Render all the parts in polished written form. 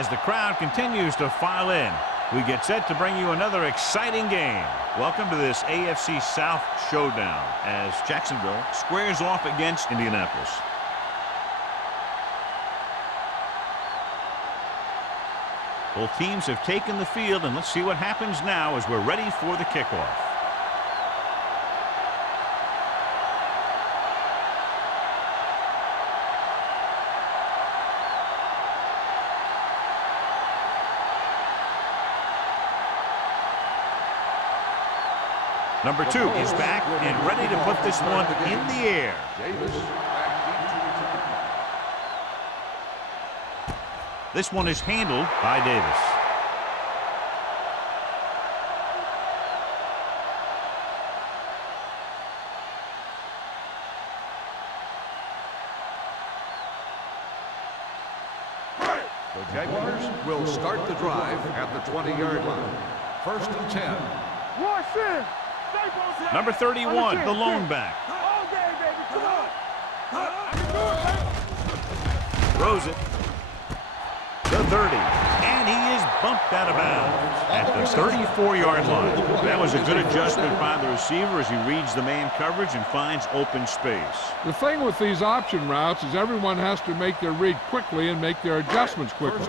As the crowd continues to file in, we get set to bring you another exciting game. Welcome to this AFC South showdown as Jacksonville squares off against Indianapolis. Both teams have taken the field, and let's see what happens now as we're ready for the kickoff. Number 2 is back and ready to put this one in the air. This one is handled by Davis. The Jaguars will start the drive at the 20-yard line. 1st and 10. Number 31, the lone back. Throws it. The 30. And he is bumped out of bounds at the 34-yard line. That was a good adjustment by the receiver as he reads the man coverage and finds open space. The thing with these option routes is everyone has to make their read quickly and make their adjustments quickly.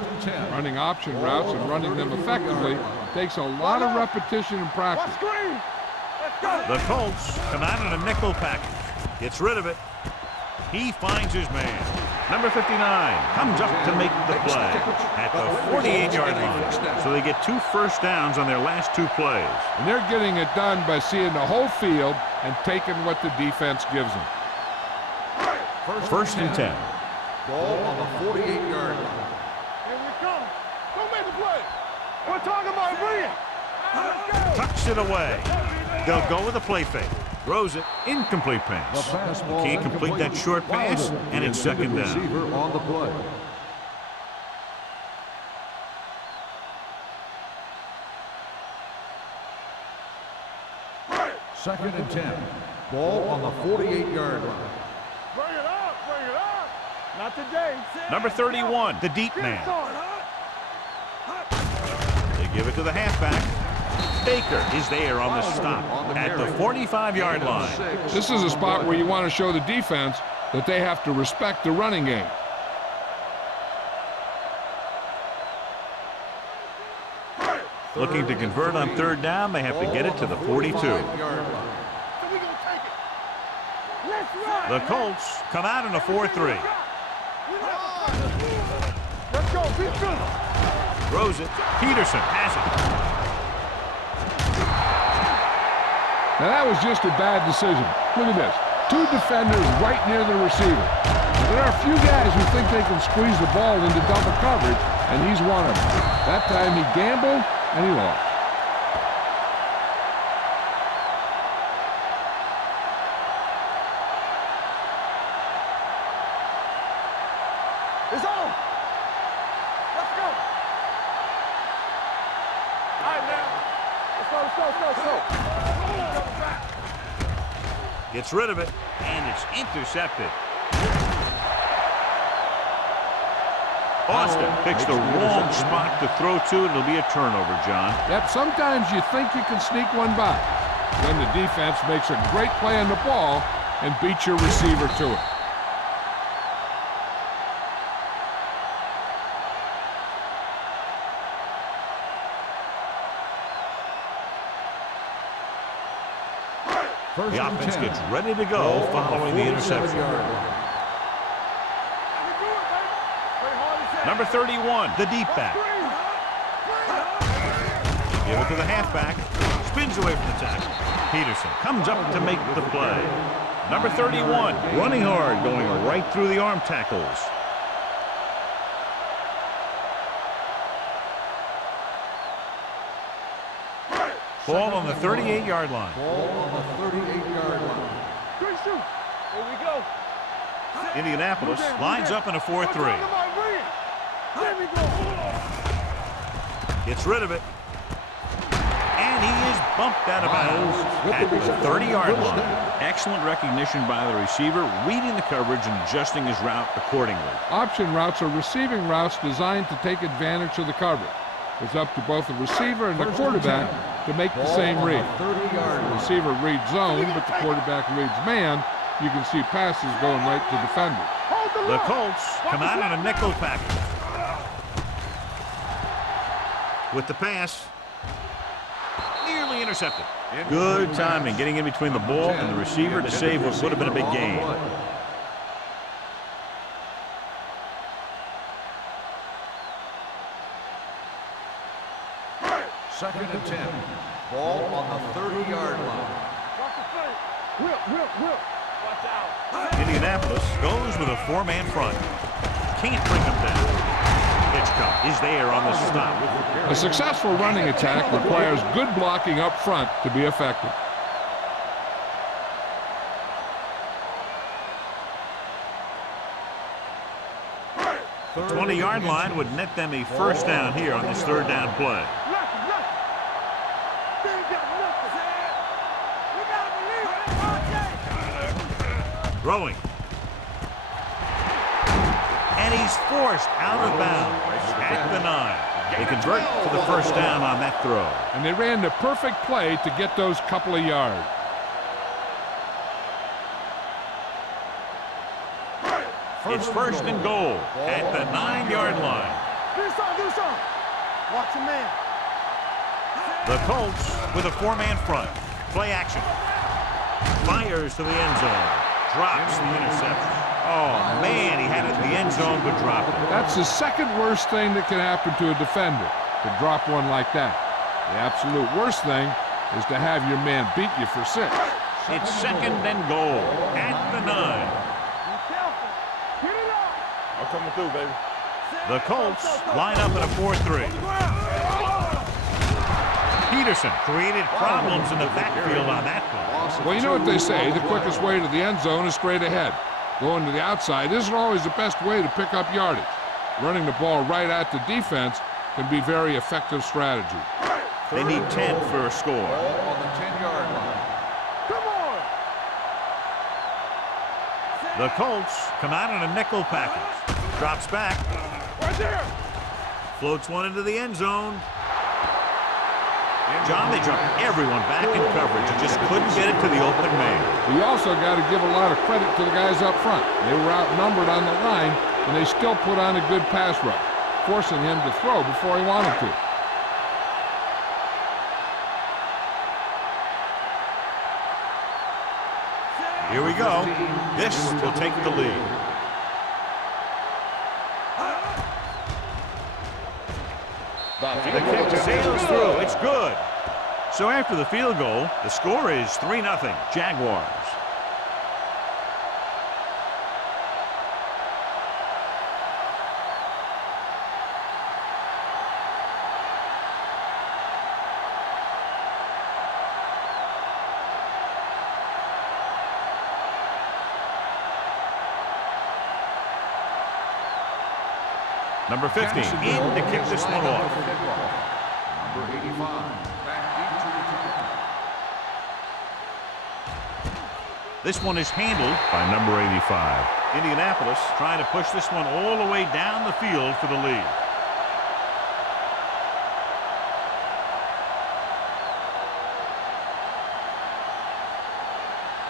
Running option routes and running them effectively takes a lot of repetition and practice. The Colts come out in a nickel package. Gets rid of it. He finds his man. Number 59 comes up to make the play at the 48-yard line. So they get 2 first downs on their last 2 plays. And they're getting it done by seeing the whole field and taking what the defense gives them. 1st and 10. Ball on the 48-yard line. Here we come. Don't make the play. We're talking about brilliant. Tucks it away. They'll go with a play fake. Throws it. Incomplete pass. You can't complete that short pass, and it's 2nd down. On the play. Second and 10. Ball on the 48-yard line. Bring it up. Bring it up. Not today. Number 31, the deep man. They give it to the halfback. Baker is there on the stop at the 45-yard line. This is a spot where you want to show the defense that they have to respect the running game. Looking to convert on 3rd down, they have to get it to the 42. The Colts come out in a 4-3. Let's go. Throws it. Peterson has it. Now that was just a bad decision. Look at this. 2 defenders right near the receiver. There are a few guys who think they can squeeze the ball into double coverage, and he's one of them. That time he gambled, and he lost. It's on. Let's go. All right, now. Let's go. Gets rid of it, and it's intercepted. Austin picks the wrong spot to throw to, and it'll be a turnover, John. Yep, sometimes you think you can sneak one by. Then the defense makes a great play on the ball and beats your receiver to it. The offense gets ready to go following the interception. Number 31, the deep back. Give it to the halfback. Spins away from the tackle. Peterson comes up to make the play. Number 31, running hard, going right through the arm tackles. Ball on the 38-yard line. Ball on the 38-yard line. Here we go. Indianapolis lines up in a 4-3. Gets rid of it. And And he is bumped out of bounds at the 30-yard line. Excellent recognition by the receiver, reading the coverage and adjusting his route accordingly. Option routes are receiving routes designed to take advantage of the coverage. It's up to both the receiver and the quarterback to make the same read. The receiver reads zone, but the quarterback reads man. You can see passes going right to defenders. The Colts come out in a nickel package. With the pass, nearly intercepted. Good timing, getting in between the ball and the receiver to save what would have been a big gain. Second and 10. Ball on the 30-yard line. Indianapolis goes with a four-man front. Can't bring them down. Hitchcock is there on the stop. A successful running attack requires good blocking up front to be effective. The 20-yard line would net them a first down here on this third down play. Throwing. And he's forced out of bounds at the 9. They convert for the first down on that throw. And they ran the perfect play to get those couple of yards. It's first and goal at the 9-yard line. Watch your man. The Colts with a four-man front. Play action. Fires to the end zone. Drops the interception. Oh, man, he had it in the end zone, but dropped it. That's the second worst thing that can happen to a defender, to drop one like that. The absolute worst thing is to have your man beat you for 6. It's second and goal at the 9. I'm coming through, baby. The Colts line up in a 4-3. Peterson created problems in the backfield on that one. Well, you know what they say, the quickest way to the end zone is straight ahead. Going to the outside isn't always the best way to pick up yardage. Running the ball right at the defense can be very effective strategy. They need 10 for a score. Ball on the 10-yard line. Come on. The Colts come out in a nickel package. Drops back. Right there. Floats one into the end zone. John, they jumped everyone back in coverage and just couldn't get it to the open man. We also got to give a lot of credit to the guys up front. They were outnumbered on the line, and they still put on a good pass rush, forcing him to throw before he wanted to. Here we go. This will take the lead. The kick sails through. It's good. So after the field goal, the score is 3-0 Jaguars. Number 15 in to kick this one off. Number 85. Back into return. This one is handled by number 85. Indianapolis trying to push this one all the way down the field for the lead.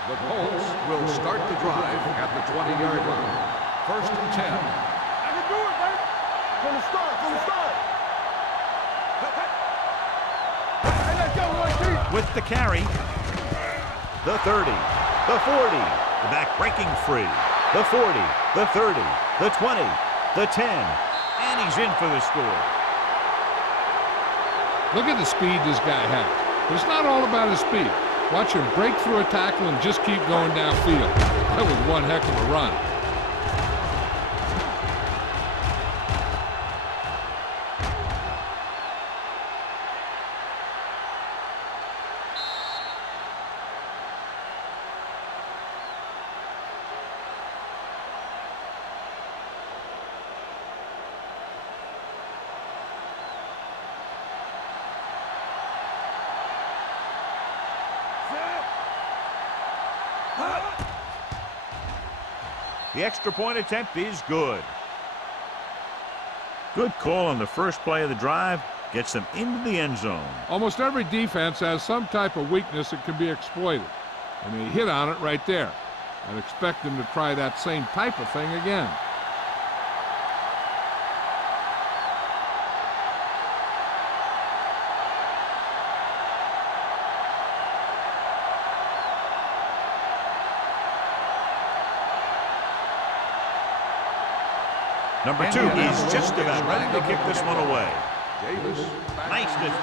The Colts will start the drive at the 20-yard line. First and 10. I can do it, baby. From the start, from the start. Hey, let's go, one, two. With the carry, the 30, the 40, the back breaking free, the 40, the 30, the 20, the 10, and he's in for the score. Look at the speed this guy has. But it's not all about his speed. Watch him break through a tackle and just keep going downfield. That was one heck of a run. The extra point attempt is good. Good call on the first play of the drive. Gets them into the end zone. Almost every defense has some type of weakness that can be exploited. And they hit on it right there. I'd expect them to try that same type of thing again. Number 2 is just about ready to kick this one away. Nice distance.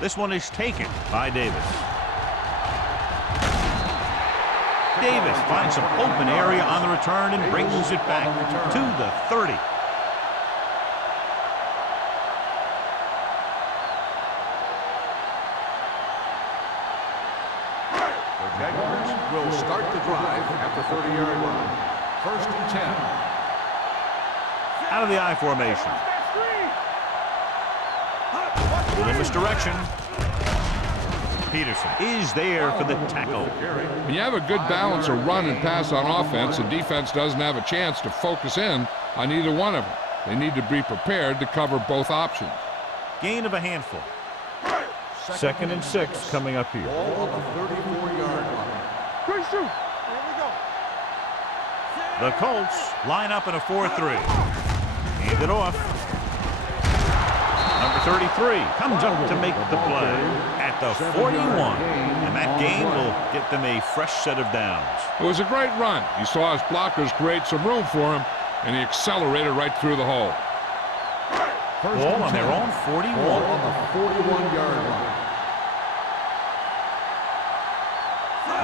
This one is taken by Davis. Davis finds some open area on the return and brings it back to the 30. The Jaguars will start the drive at the 30-yard line. 1st and 10. Out of the I formation. Little misdirection. Peterson is there for the tackle. When you have a good balance of run and pass on offense, the defense doesn't have a chance to focus in on either one of them. They need to be prepared to cover both options. Gain of a handful. 2nd and 6 coming up here. Ball on the 34-yard line. Great shoot. Here we go. The Colts line up in a 4-3. Hand it off. Number 33 comes up to make the play at the 41. And that gain will get them a fresh set of downs. It was a great run. He saw his blockers create some room for him, and he accelerated right through the hole. Ball on their own 41. Ball on the 41-yard line.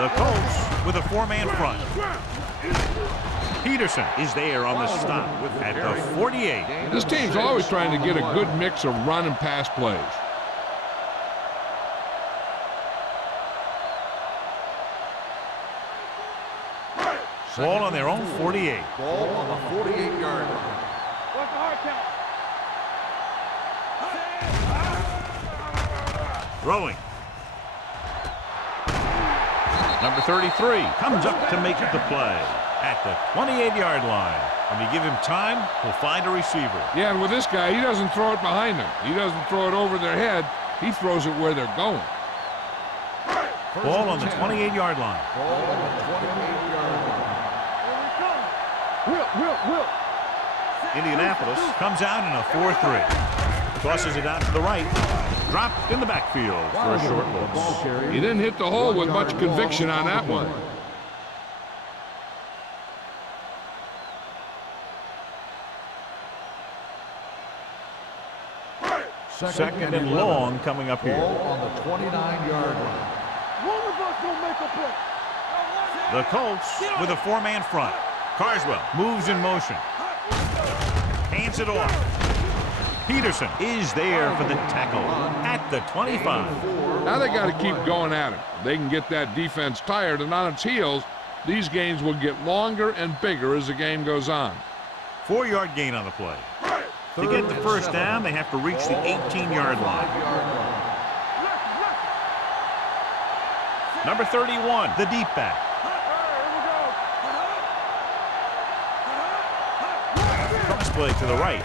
The Colts with a 4-man front. Peterson is there on the stop at the 48. This team's always trying to get a good mix of run and pass plays. Ball on their own 48. Ball on the 48-yard line. What's the hard count? Throwing. Number 33 comes up to make the play at the 28-yard line. When you give him time, he'll find a receiver. Yeah, and with this guy, he doesn't throw it behind them. He doesn't throw it over their head. He throws it where they're going. Ball on the 28-yard line. Ball on the 28-yard line. Will. Indianapolis comes out in a 4-3. Tosses it out to the right. Dropped in the backfield for a short loss. He didn't hit the hole with much conviction on that one. Second and long coming up here. Ball on the 29-yard line. One of us will make a play. The Colts with a 4-man front. Carswell moves in motion. Hands it off. Peterson is there for the tackle at the 25. Now they got to keep going at him. They can get that defense tired and on its heels. These games will get longer and bigger as the game goes on. 4-yard gain on the play. To get the first down, they have to reach the 18-yard line. Number 31, the deep back. Cross play to the right.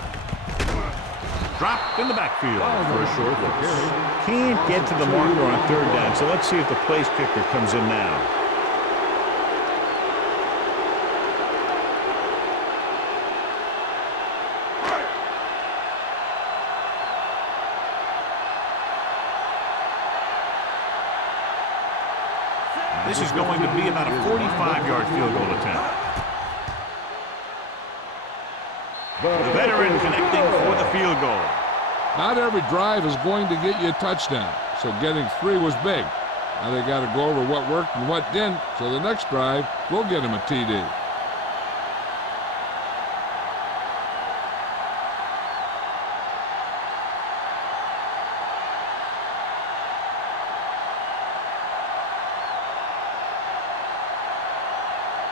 Dropped in the backfield for a short loss. Can't get to the marker on 3rd down, so let's see if the place kicker comes in now. This is going to be about a 45-yard field goal attempt. The veteran connecting for the field goal. Not every drive is going to get you a touchdown, so getting 3 was big. Now they got to go over what worked and what didn't, so the next drive will get him a TD.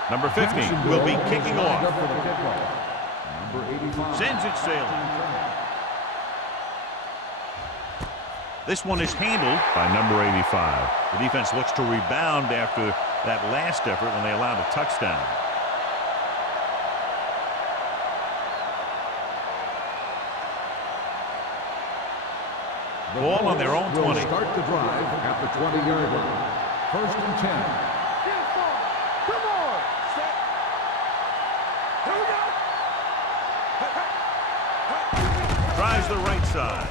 Number 50 will be kicking off. Sends it sailing. This one is handled by number 85. The defense looks to rebound after that last effort when they allowed a touchdown. Ball on their own 20. Will start the drive at the 20-yard line. First and 10. Come on. Set. Here we go. Tries the right side.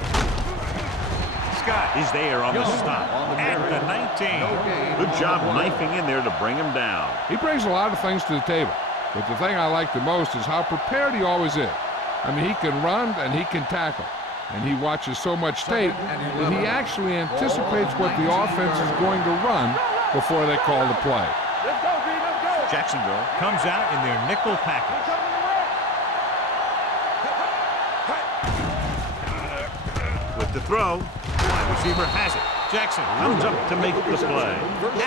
Scott is there on the stop at the 19. Good job knifing in there to bring him down. He brings a lot of things to the table, but the thing I like the most is how prepared he always is. I mean, he can run and he can tackle, and he watches so much tape that he actually anticipates what the offense is going to run before they call the play. Let's go, B. Let's go. Jacksonville comes out in their nickel package. With the throw, wide receiver has it. Jackson comes up to make the play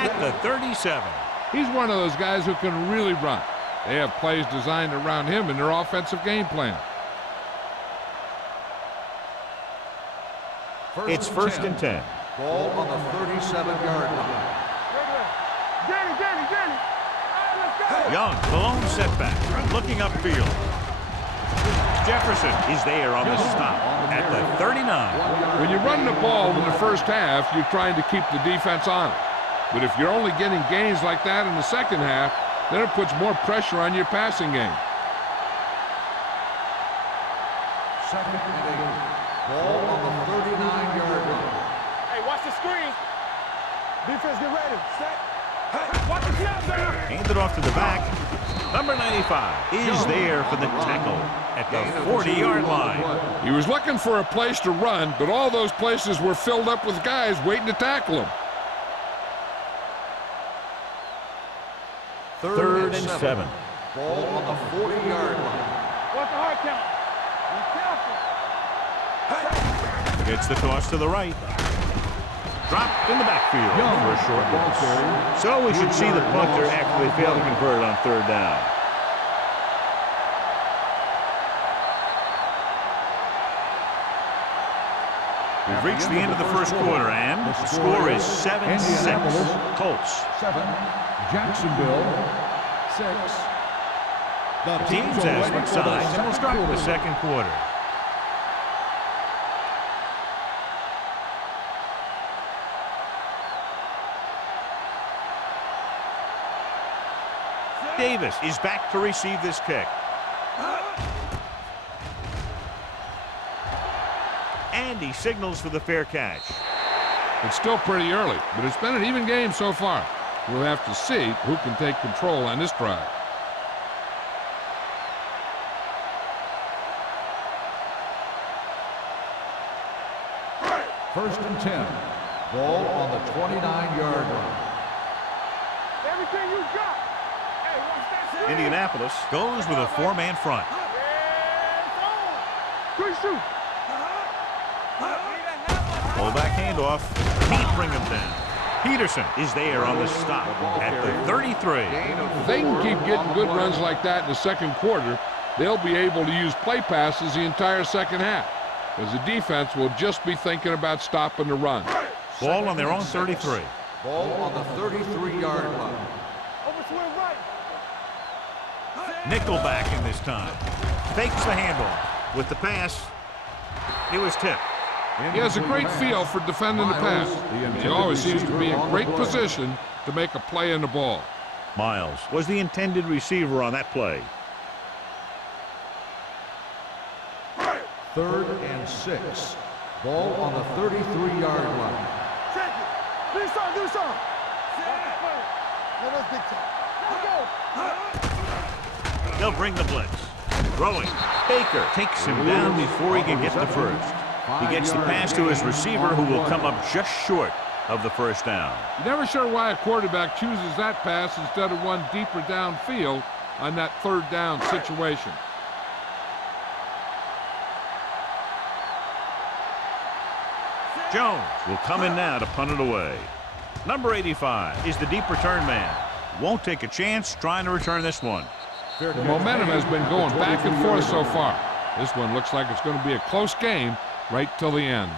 at the 37. He's one of those guys who can really run. They have plays designed around him in their offensive game plan. It's first and 10. Ball on the 37-yard line. Danny. Let's go. Young, the lone setback, looking upfield. Jefferson is there on the stop at the 39. When you run the ball in the first half, you're trying to keep the defense honest. But if you're only getting gains like that in the second half, then it puts more pressure on your passing game. Second and 8. Ball on the 39-yard line. Hey, watch the screen. Defense, get ready. Set. Hey, watch the snap down. Hand it off to the back. Number 95 is there for the tackle at the 40-yard line. He was looking for a place to run, but all those places were filled up with guys waiting to tackle him. Third and 7. Ball on the 40-yard line. Watch the hard count. Be careful. Gets the toss to the right. Dropped in the backfield for a short loss. So we should see the punter after they fail to convert on third down. We've reached the end of the first quarter, and the score is 7-6. Colts. 7. Jacksonville. 6. The teams have switched sides, and we'll start the second quarter. Davis is back to receive this kick. And he signals for the fair catch. It's still pretty early, but it's been an even game so far. We'll have to see who can take control on this drive. First and 10. Ball on the 29-yard line. Everything you got. Hey, watch that screen. Indianapolis goes with a four-man front. Quick shoot. Fullback handoff. Can't bring him down. Peterson is there on the stop at the 33. If they can keep getting good runs like that in the second quarter, they'll be able to use play passes the entire second half, as the defense will just be thinking about stopping the run. Ball on their own 33. Ball on the 33-yard line. Over swing right. Nickelback in this time. Fakes the handoff. With the pass, it was tipped. He has a great feel for defending the pass. He always seems to be in great position to make a play in the ball. Miles was the intended receiver on that play. Third and 6. Ball on the 33-yard line. Check it. Do something. Let us big time. Let's go. They'll bring the blitz. Throwing. Baker takes him down before he can get the first. He gets the pass to his receiver, who will come up just short of the first down. Never sure why a quarterback chooses that pass instead of one deeper downfield on that third down situation. Jones will come in now to punt it away. Number 85 is the deep return man. Won't take a chance trying to return this one. The momentum has been going back and forth so far. This one looks like it's going to be a close game right till the end.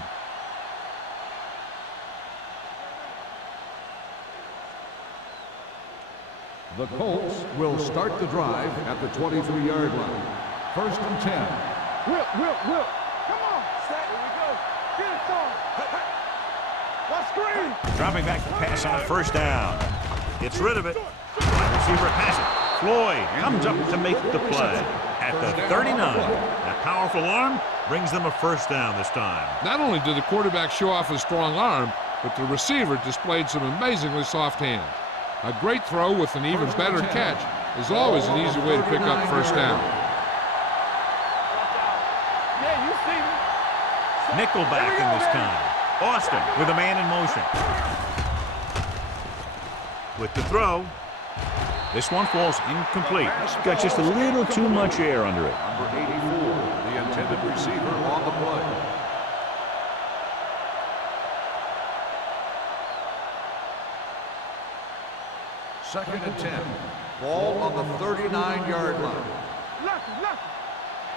The Colts will start the drive at the 23-yard line. First and 10. Whip. Come on. Set. Here we go. Get it, son. What screen? Dropping back to pass on first down. Gets rid of it. Wide receiver has it. Floyd comes up to make the play at the 39. That powerful arm brings them a first down this time. Not only did the quarterback show off his strong arm, but the receiver displayed some amazingly soft hands. A great throw with an even better catch is always an easy way to pick up first down. Yeah, you see me. Nickelback in this time. Austin with a man in motion. With the throw. This one falls incomplete. Got just a little too much air under it. Number 84, the intended receiver on the play. Second and 10. Ball on the 39-yard line. Lucky.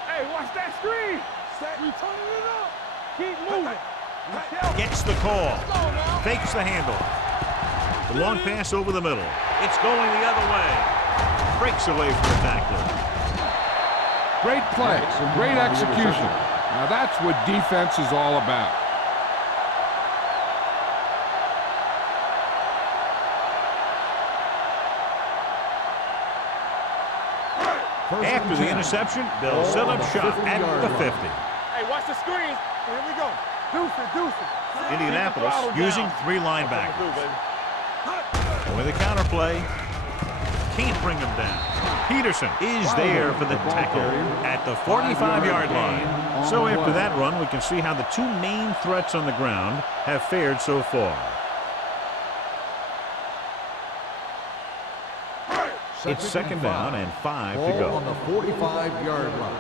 Hey, watch that screen. Set. You turning it up. Keep moving. Gets the call. Fakes the handle. The long pass over the middle. It's going the other way. Breaks away from the tackler. Great play, great execution. Now that's what defense is all about. After the interception, they'll set up shop at the 50. Hey, watch the screen. Here we go. Deuce it. Indianapolis using 3 linebackers. With a counterplay, can't bring him down. Peterson is there for the tackle at the 45-yard line. So after that run, we can see how the 2 main threats on the ground have fared so far. It's second down and 5 to go. Ball on the 45-yard line.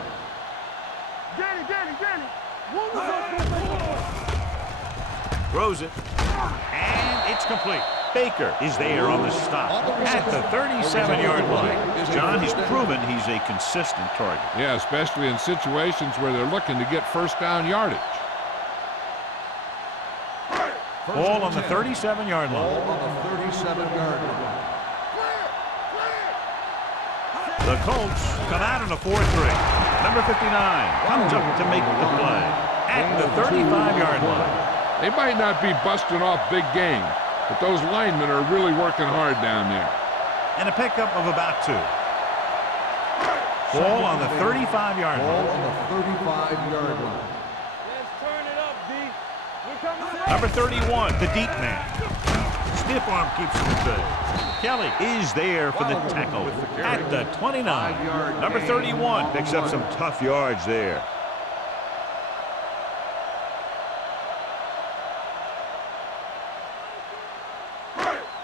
Danny. Throws it, and it's complete. Baker is there on the stop at the 37-yard line. John, he's proven he's a consistent target. Yeah, especially in situations where they're looking to get first down yardage. Ball on the 37-yard line. Ball on the 37-yard line. The Colts come out in a 4-3. Number 59 comes up to make the play at the 35-yard line. They might not be busting off big games, but those linemen are really working hard down there. And a pickup of about 2. Ball on the 35-yard line. Ball on the 35-yard line. Let's turn it up, D. We're coming up. Number 31, the deep man. Stiff arm keeps him at bay. Kelly is there for the tackle at the 29. Number 31 picks up some tough yards there.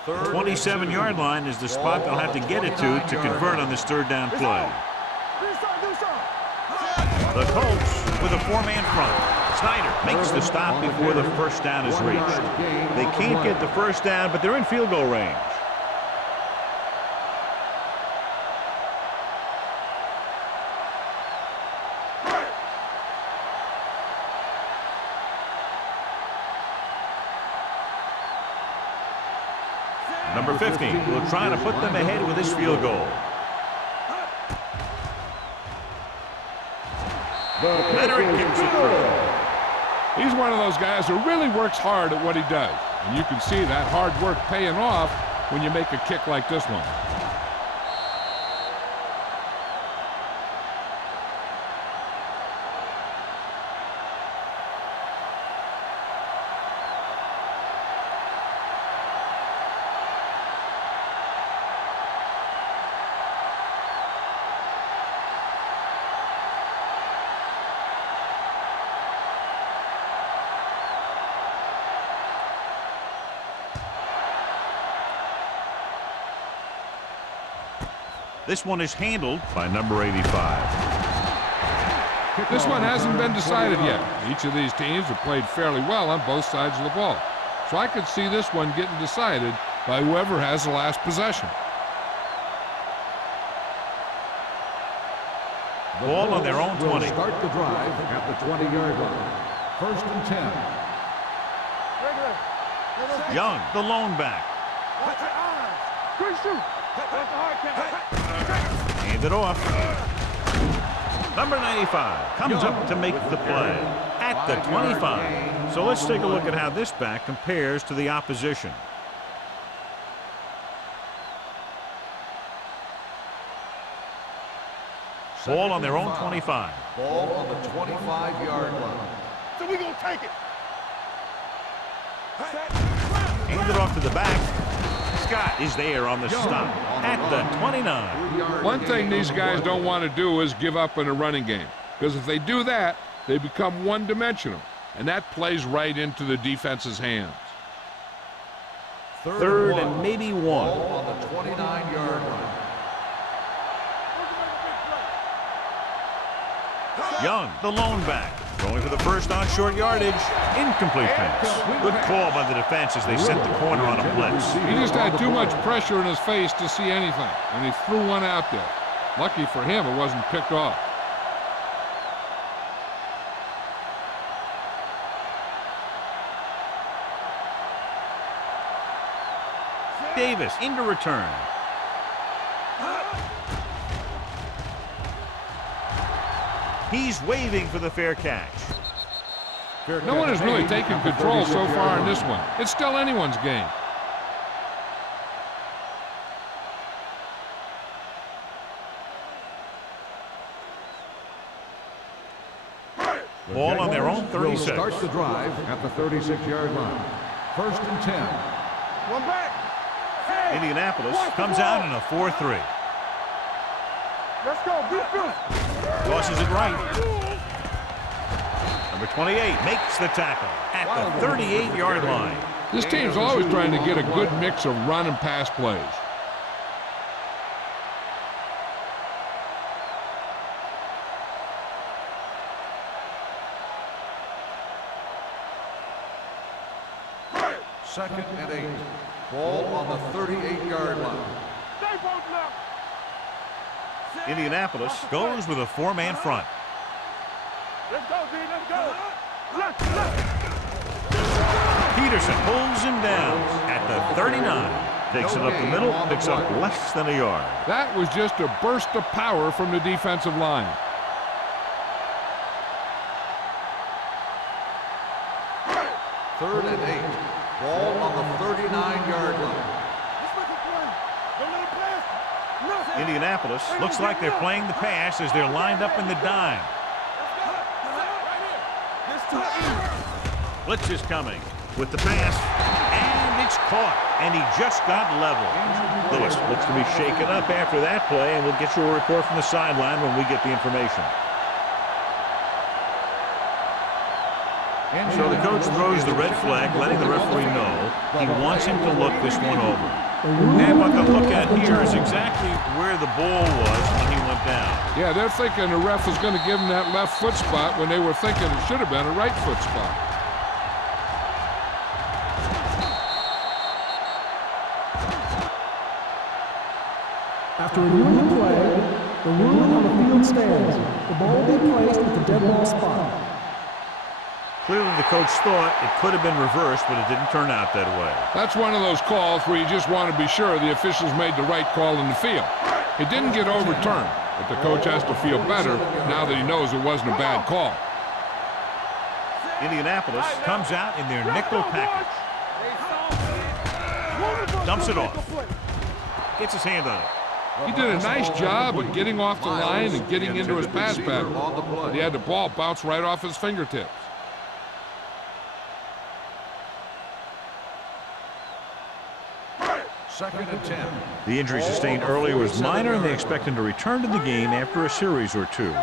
27-yard line is the spot they'll have to get it to convert on this third down play. The Colts with a 4-man front. Snyder makes the stop before the first down is reached. They can't get the first down, but they're in field goal range. Number 50 will try to put them ahead with this field goal. Leonard kicks it through. He's one of those guys who really works hard at what he does. And you can see that hard work paying off when you make a kick like this one. This one is handled by number 85. This one hasn't been decided yet. Each of these teams have played fairly well on both sides of the ball. So I could see this one getting decided by whoever has the last possession. Ball on their own 20. Start the drive at the 20-yard line. First and 10. Young, the lone back. Watch your eyes. Good shoot. Hand it off. Number 95 comes up to make the play at the 25. So let's take a look at how this back compares to the opposition. Ball on their own 25. Ball on the 25-yard line. So we're going to take it. Hand it off to the back. Scott is there on the stop at the 29. One thing these guys don't want to do is give up in a running game, because if they do that, they become one-dimensional, and that plays right into the defense's hands. Third and maybe one. Ball on the 29-yard line. Young, the lone back, going for the first on short yardage. Incomplete pass. Good call by the defense as they sent the corner on a blitz. He just had too much pressure in his face to see anything, and he threw one out there. Lucky for him, it wasn't picked off. Davis into return. He's waving for the fair catch. No one has really taken control so far in this one. It's still anyone's game. Ball on their own Will 36. start the drive at the 36-yard line. First and 10. One back. Hey, Indianapolis comes out in a 4-3. let's go. Defense. Tosses it right. Number 28 makes the tackle at the 38-yard line. This team's always trying to get a good mix of run and pass plays. Second and 8. Ball on the 38-yard line. Stay both left. Indianapolis goes with a four-man front. Let's go, D. Let's go. Left. Peterson pulls him down at the 39. Takes it up the middle, picks up less than a yard. That was just a burst of power from the defensive line. Third and 8. Ball on the 39-yard line. Let's make a play. Don't let him pass. No. Indianapolis looks like they're playing the pass as they're lined up in the dime. Blitz is coming with the pass, and it's caught, and he just got level. Lewis looks to be shaken up after that play, and we'll get you a report from the sideline when we get the information. So the coach throws the red flag, letting the referee know he wants him to look this one over. And what they'll look at here is exactly where the ball was when he went down. Yeah, they're thinking the ref was going to give him that left foot spot when they were thinking it should have been a right foot spot. After reviewing the play, the ruling on the field stands. The ball will be placed at the dead ball spot. Clearly the coach thought it could have been reversed, but it didn't turn out that way. That's one of those calls where you just want to be sure the officials made the right call in the field. It didn't get overturned, but the coach has to feel better now that he knows it wasn't a bad call. Indianapolis comes out in their nickel package. Dumps it off. Gets his hand on it. He did a nice job of getting off the line and getting into his pass pattern, but he had the ball bounce right off his fingertips. Second and 10. The injury sustained earlier was minor, and they expect him to return to the game after a series or two.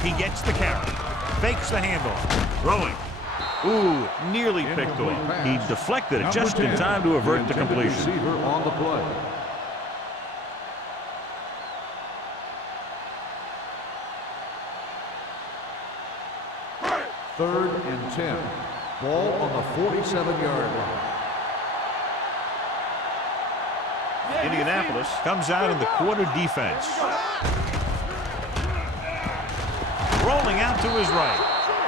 He gets the carry. Fakes the handoff. Throwing. Ooh, nearly picked off. He deflected it just in time to avert the completion. Receiver on the play. Third and 10. Ball on the 47-yard line. Indianapolis comes out in the quarter defense. Rolling out to his right.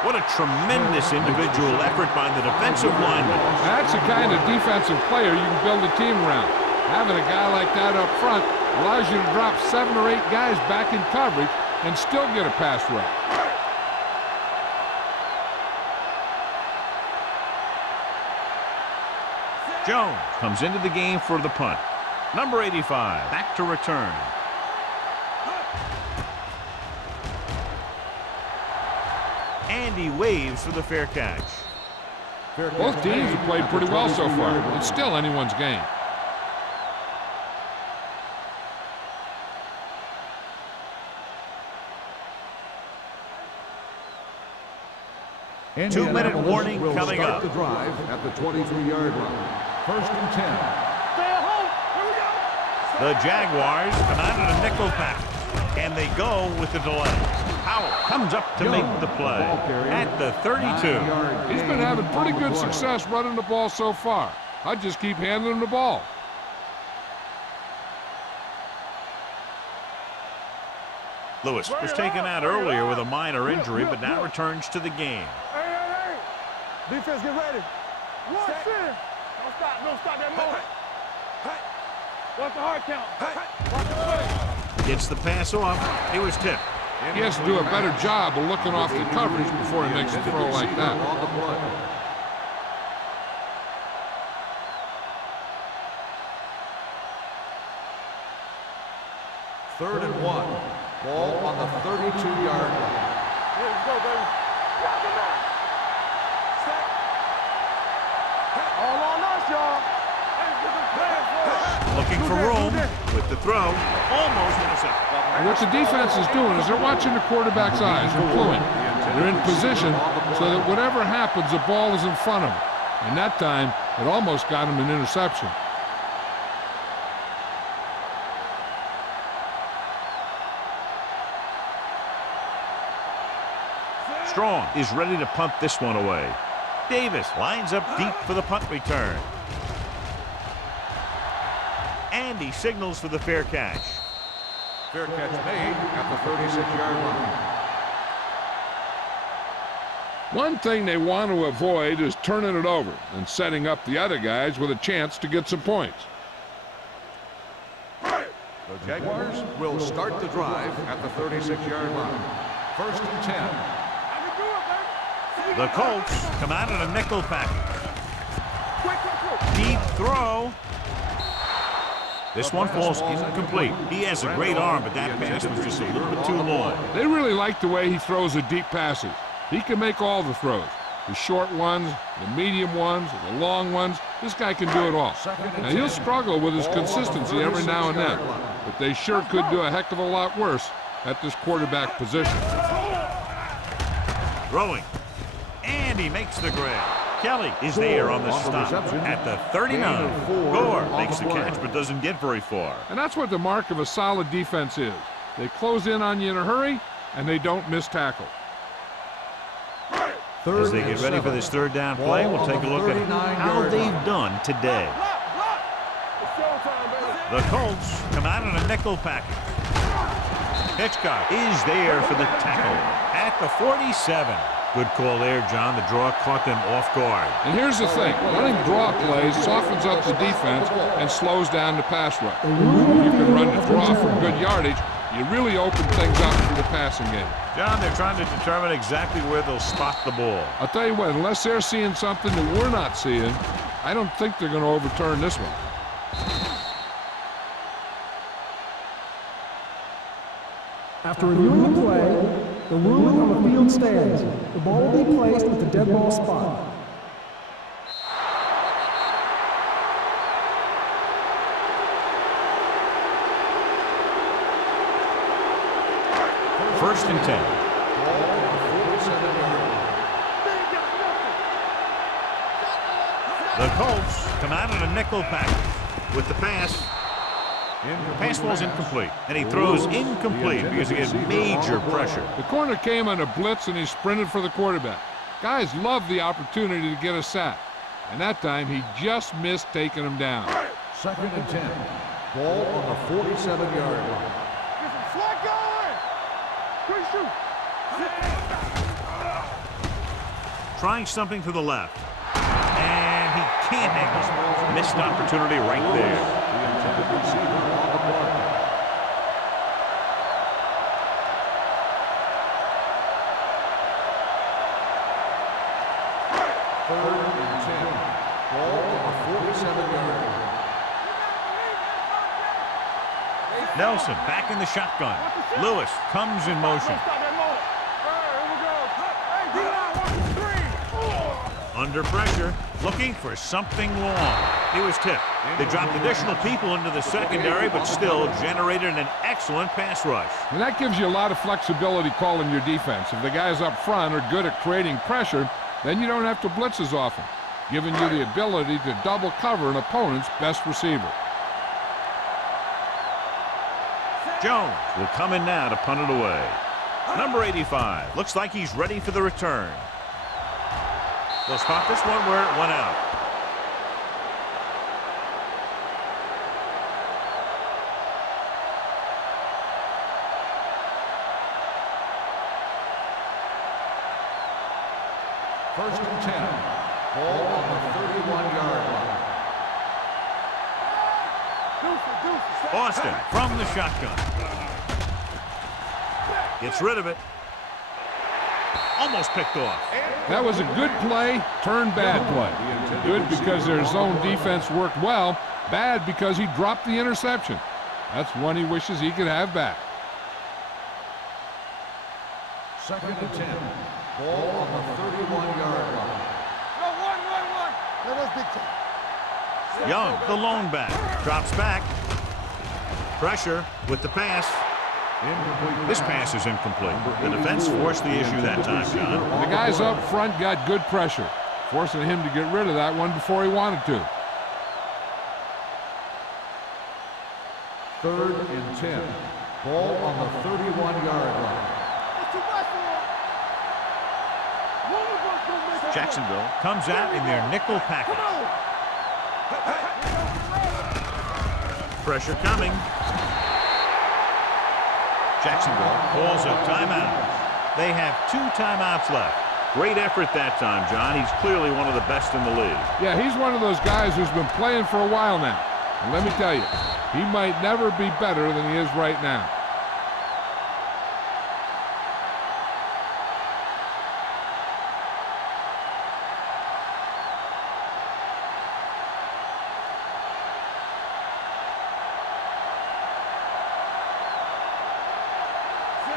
What a tremendous individual effort by the defensive lineman. That's the kind of defensive player you can build a team around. Having a guy like that up front allows you to drop 7 or 8 guys back in coverage and still get a pass rush. Jones comes into the game for the punt. Number 85, back to return. And he waves for the fair catch. Both teams have played pretty well so far. It's still anyone's game. Two-minute warning coming up. The drive at the 23-yard line. First and 10. Stay at home. Here we go. The Jaguars come out in a nickel package, and they go with the delay. Howell comes up to make the play at the 32. He's been having pretty good success running the ball so far. I just keep handing him the ball. Lewis was taken out earlier with a minor injury, but now returns to the game. Hey. Defense, get ready. One, Set. center. Don't stop that moment. Watch the hard count. Watch the play. Gets the pass off. He was tipped. He has to do a better job of looking off the coverage before he makes a throw like that. On the play. Third and 1. Ball on the 32-yard line. Let's go, baby. Knock him out. Set. All on us, y'all. Looking for room with the throw. Almost intercepted. And what the defense is doing is they're watching the quarterback's eyes. They're fluent. They're in position so that whatever happens, the ball is in front of them. And that time, it almost got him an interception. Strong is ready to punt this one away. Davis lines up deep for the punt return. And he signals for the fair catch. Fair catch made at the 36-yard line. One thing they want to avoid is turning it over and setting up the other guys with a chance to get some points. The Jaguars will start the drive at the 36-yard line. First and 10. The Colts come out in a nickel package. Deep throw. This one falls incomplete. He has a great arm, but that pass was just a little bit too long. They really like the way he throws the deep passes. He can make all the throws. The short ones, the medium ones, the long ones. This guy can do it all. Now, he'll struggle with his consistency every now and then, but they sure could do a heck of a lot worse at this quarterback position. Throwing. And he makes the grab. Kelly is there on the stop at the 39. Gore makes the catch but doesn't get very far. And that's what the mark of a solid defense is. They close in on you in a hurry, and they don't miss tackle. As they get ready for this third down play, we'll take a look at how they've done today. The Colts come out in a nickel package. Hitchcock is there for the tackle at the 47. Good call there, John. The draw caught them off guard. And here's the thing. Running draw plays softens up the defense and slows down the pass rush. When you can run the draw for good yardage, you really open things up for the passing game. John, they're trying to determine exactly where they'll spot the ball. I'll tell you what, unless they're seeing something that we're not seeing, I don't think they're going to overturn this one. After reviewing the play, the ruling on the field stands. The ball will be placed at the dead ball spot. First and 10. The Colts come out in a nickel package with the pass. The pass falls incomplete, and he throws incomplete because he gets major pressure. The corner came on a blitz, and he sprinted for the quarterback. Guys love the opportunity to get a sack, and that time he just missed taking him down. Second and 10. Ball on the 47-yard line. Get some slack going. Quick shoot. trying something to the left. And he can't handle it. Missed opportunity right there. The intended receiver on the mark. Third and 10. Ball on the 47-yard line. Nelson back in the shotgun. Lewis comes in motion. Under pressure, looking for something long. He was tipped. They dropped additional people into the secondary, but still generated an excellent pass rush. And that gives you a lot of flexibility calling your defense. If the guys up front are good at creating pressure, then you don't have to blitz as often, giving you the ability to double cover an opponent's best receiver. Jones will come in now to punt it away. Number 85. Looks like he's ready for the return. They'll spot this one where it went out. First and 10. Ball on the 31-yard line. Austin from the shotgun. Gets rid of it. Almost picked off. That was a good play, turned bad play. Good because their zone defense worked well. Bad because he dropped the interception. That's one he wishes he could have back. Second and 10. Ball on the 31-yard line. Young, the lone back, drops back. Pressure with the pass. Incomplete. This pass is incomplete. The defense forced the issue that time, John. The guys up front got good pressure, forcing him to get rid of that one before he wanted to. Third and 10. Ball on the 31-yard line. Jacksonville comes out in their nickel package. Pressure coming. Jacksonville calls a timeout. They have 2 timeouts left. Great effort that time, John. He's clearly one of the best in the league. Yeah, he's one of those guys who's been playing for a while now. And let me tell you, he might never be better than he is right now.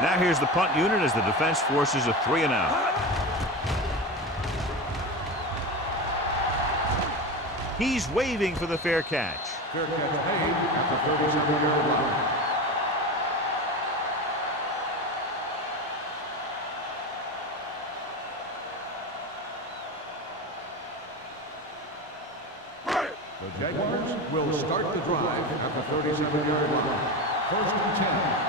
Now here's the punt unit as the defense forces a 3-and-out. He's waving for the fair catch. Fair catch made at the 37-yard line. The Jaguars will start the drive at the 37-yard line. First and 10.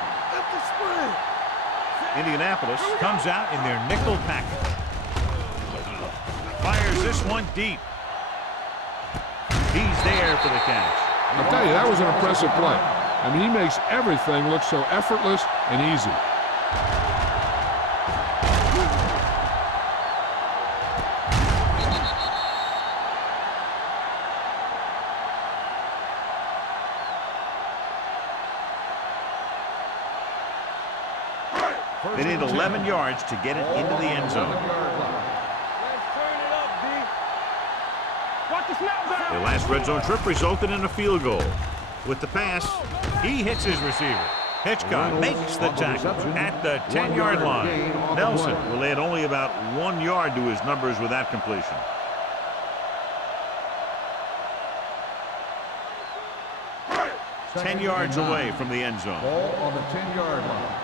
Indianapolis comes out in their nickel package. Fires this one deep. He's there for the catch. I'll tell you, that was an impressive play. I mean, he makes everything look so effortless and easy. They need 11 yards to get it into the end zone. Their last red zone trip resulted in a field goal. With the pass, he hits his receiver. Hitchcock makes the tackle at the 10-yard line. Nelson will add only about 1 yard to his numbers with that completion. Ten yards away from the end zone. Ball on the 10-yard line.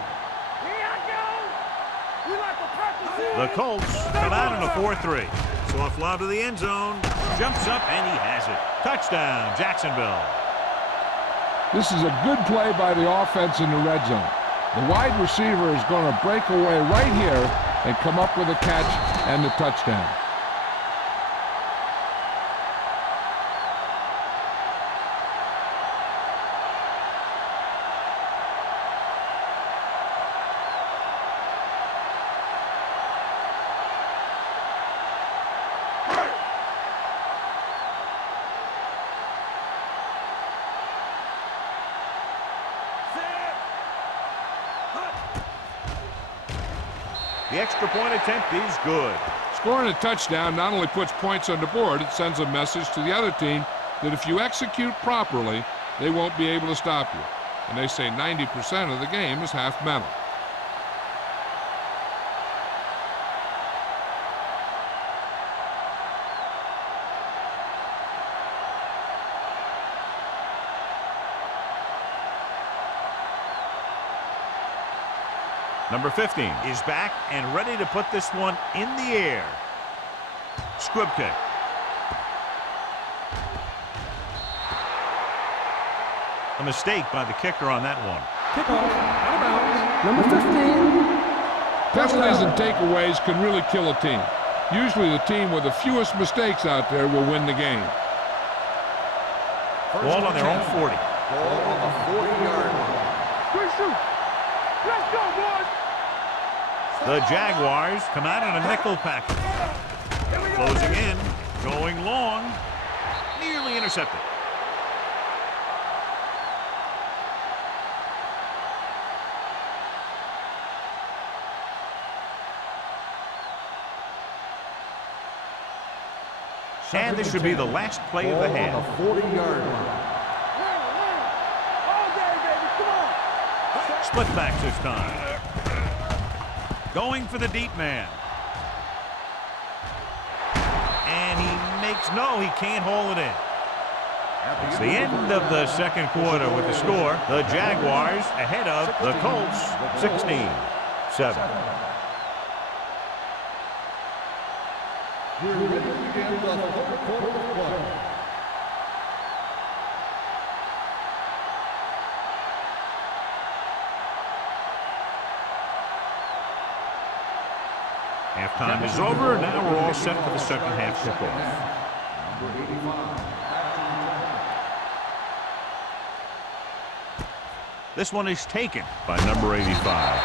The Colts come out in a 4-3. Soft lob to the end zone. Jumps up and he has it. Touchdown, Jacksonville. This is a good play by the offense in the red zone. The wide receiver is going to break away right here and come up with a catch and the touchdown. The extra point attempt is good. Scoring a touchdown not only puts points on the board, it sends a message to the other team that if you execute properly, they won't be able to stop you. And they say 90% of the game is half mental. Number 15 is back and ready to put this one in the air. Squib kick. A mistake by the kicker on that one. Kickoff, out of bounds, number 15. Penalties and takeaways can really kill a team. Usually the team with the fewest mistakes out there will win the game. Ball on their own 40. Ball on the 40-yard line. Good shoot. Let's go, boys. The Jaguars come out in a nickel package. Closing in, going long, nearly intercepted. And this should be the last play of the half. On the 40-yard line. All day, baby. Come on. Split backs this time. Going for the deep man. And he makes no, he can't haul it in. It's the end of the second quarter with the score. The Jaguars ahead of the Colts 16-7. We're ready to begin the third quarter of play. Halftime is over. Now we're all set for the second half kickoff. Number 85. This one is taken by number 85.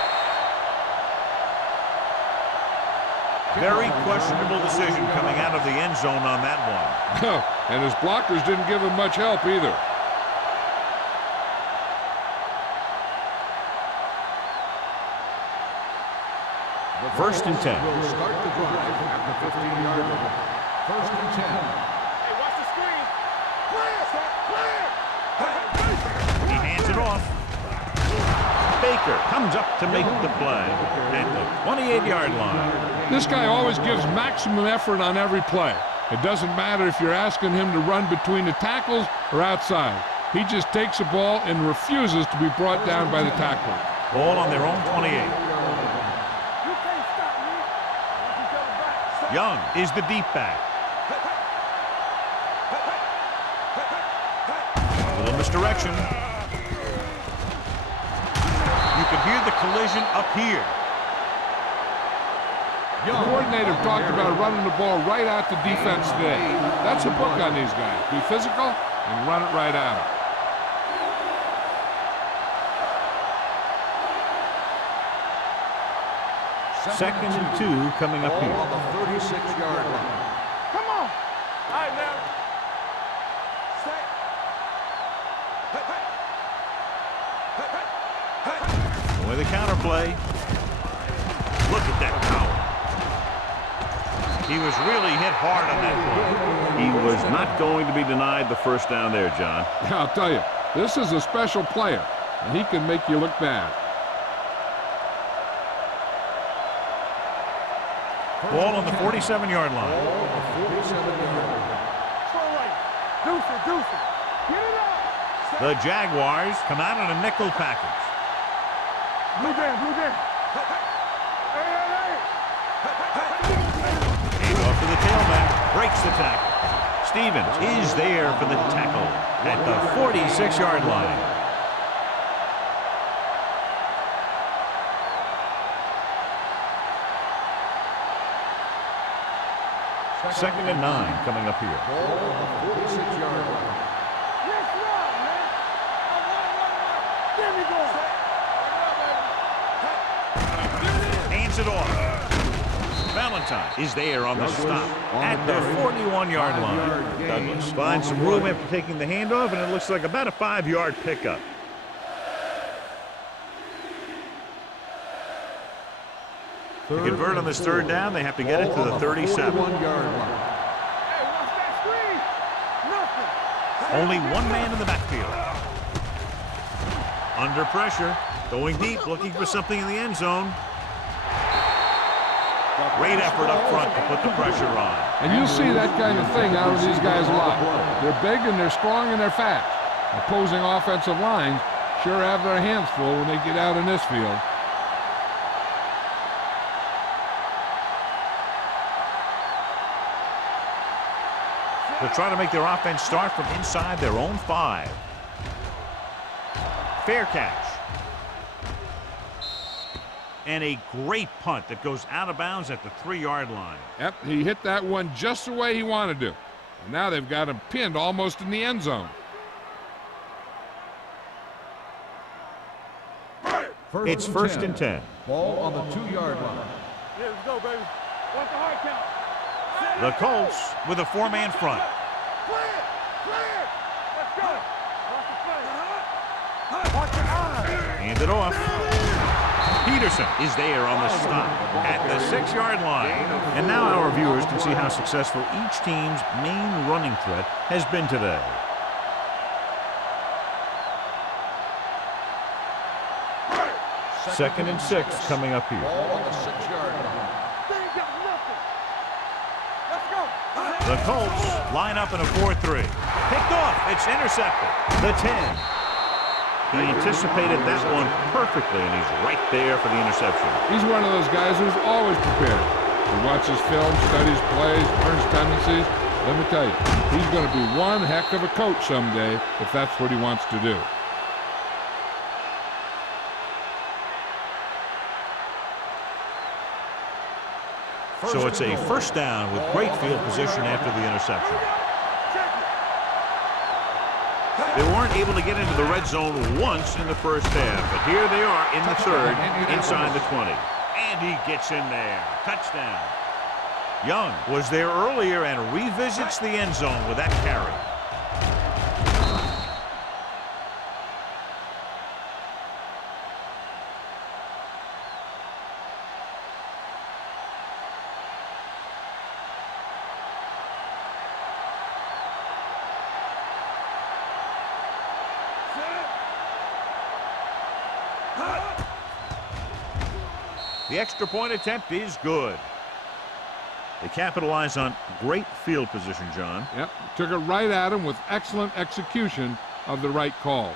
Very questionable decision coming out of the end zone on that one. And his blockers didn't give him much help either. First and 10. Will start the drive at the 15-yard line. First and 10. Hey, watch the screen. Clear, clear. He hands it off. Baker comes up to make the play at the 28-yard line. This guy always gives maximum effort on every play. It doesn't matter if you're asking him to run between the tackles or outside. He just takes the ball and refuses to be brought down by the tackler. Ball on their own 28. You can't stop me. Watch each other back. Stop. Young is the deep back. A little misdirection. You can hear the collision up here. The coordinator talked about running the ball right out the defense today. That's a book on these guys. Be physical and run it right out. Second and 2 coming up Ball here. on the 36-yard line. Come on. All right, now. Set. With a counter play. Look at that power. He was really hit hard on that play. He was not going to be denied the first down there, John. I'll tell you, this is a special player, and he can make you look bad. Ball on the 47-yard line. Ball on the 47-yard line. Slow right. Deuce it, deuce it. Get it up. The Jaguars come out in a nickel package. Blue jam, blue jam. Hey, hey, Hand off to the tailback. Breaks the tackle. Stevens is there for the tackle at the 46-yard line. Second and 9 coming up here. Ball on the 46-yard line. Let's run, man. Run. There we go. Hands it off. Valentine is there on the stop at the 41-yard line. Douglas finds some room after taking the handoff, and it looks like about a 5-yard pickup. To convert on this third down, they have to get it to the 37. 41-yard line. Hey, watch that screen. Nothing. Only one man in the backfield. Under pressure, going deep, looking for something in the end zone. Great effort up front to put the pressure on. And you see that kind of thing out of these guys a lot. They're big and they're strong and they're fast. Opposing offensive lines sure have their hands full when they get out in this field. They're trying to make their offense start from inside their own 5. Fair catch. And a great punt that goes out of bounds at the 3-yard line. Yep, he hit that one just the way he wanted to. And now they've got him pinned almost in the end zone. It's first and 10. Ball on the 2-yard line. Yeah, let's go, baby. Watch the hard count. The Colts with a 4-man front. Clear. Let's go. Watch the play. Watch your eyes. Hand it off. Peterson is there on the stop at the 6-yard line. And now our viewers can see how successful each team's main running threat has been today. Second and 6 coming up here. Ball on the 6-yard line. They ain't got nothing. Let's go. The Colts line up in a 4-3. Picked off. It's intercepted. The 10. He anticipated that one perfectly, and he's right there for the interception. He's one of those guys who's always prepared. He watches film, studies plays, learns tendencies. Let me tell you, he's going to be one heck of a coach someday if that's what he wants to do. So it's a first down with great field position after the interception. They weren't able to get into the red zone once in the first half, but here they are in the third, inside the 20. And he gets in there. Touchdown. Young was there earlier and revisits the end zone with that carry. The extra point attempt is good. They capitalize on great field position, John. Yep, took it right at him with excellent execution of the right call.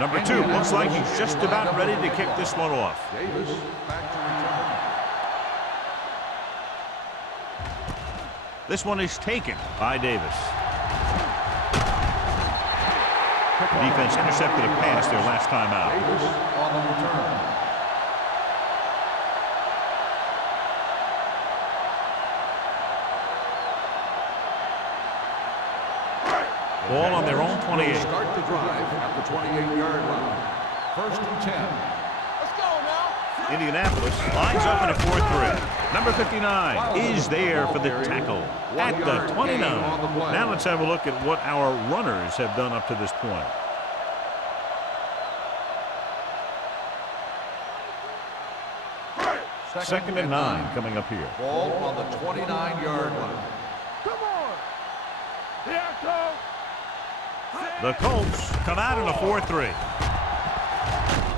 Number 2 looks like he's just about ready to kick this one off. Davis back to return. This one is taken by Davis. The defense intercepted a pass their last time out. Davis on the return. Ball on their own 28. Start the drive at the 28-yard line. First and 10. Let's go now. Indianapolis lines up in a 4-3. Number 59 is there for the tackle at the 29. Now let's have a look at what our runners have done up to this point. Second and 9 coming up here. Ball on the 29-yard line. Come on. Here I come. The Colts come out in a 4-3.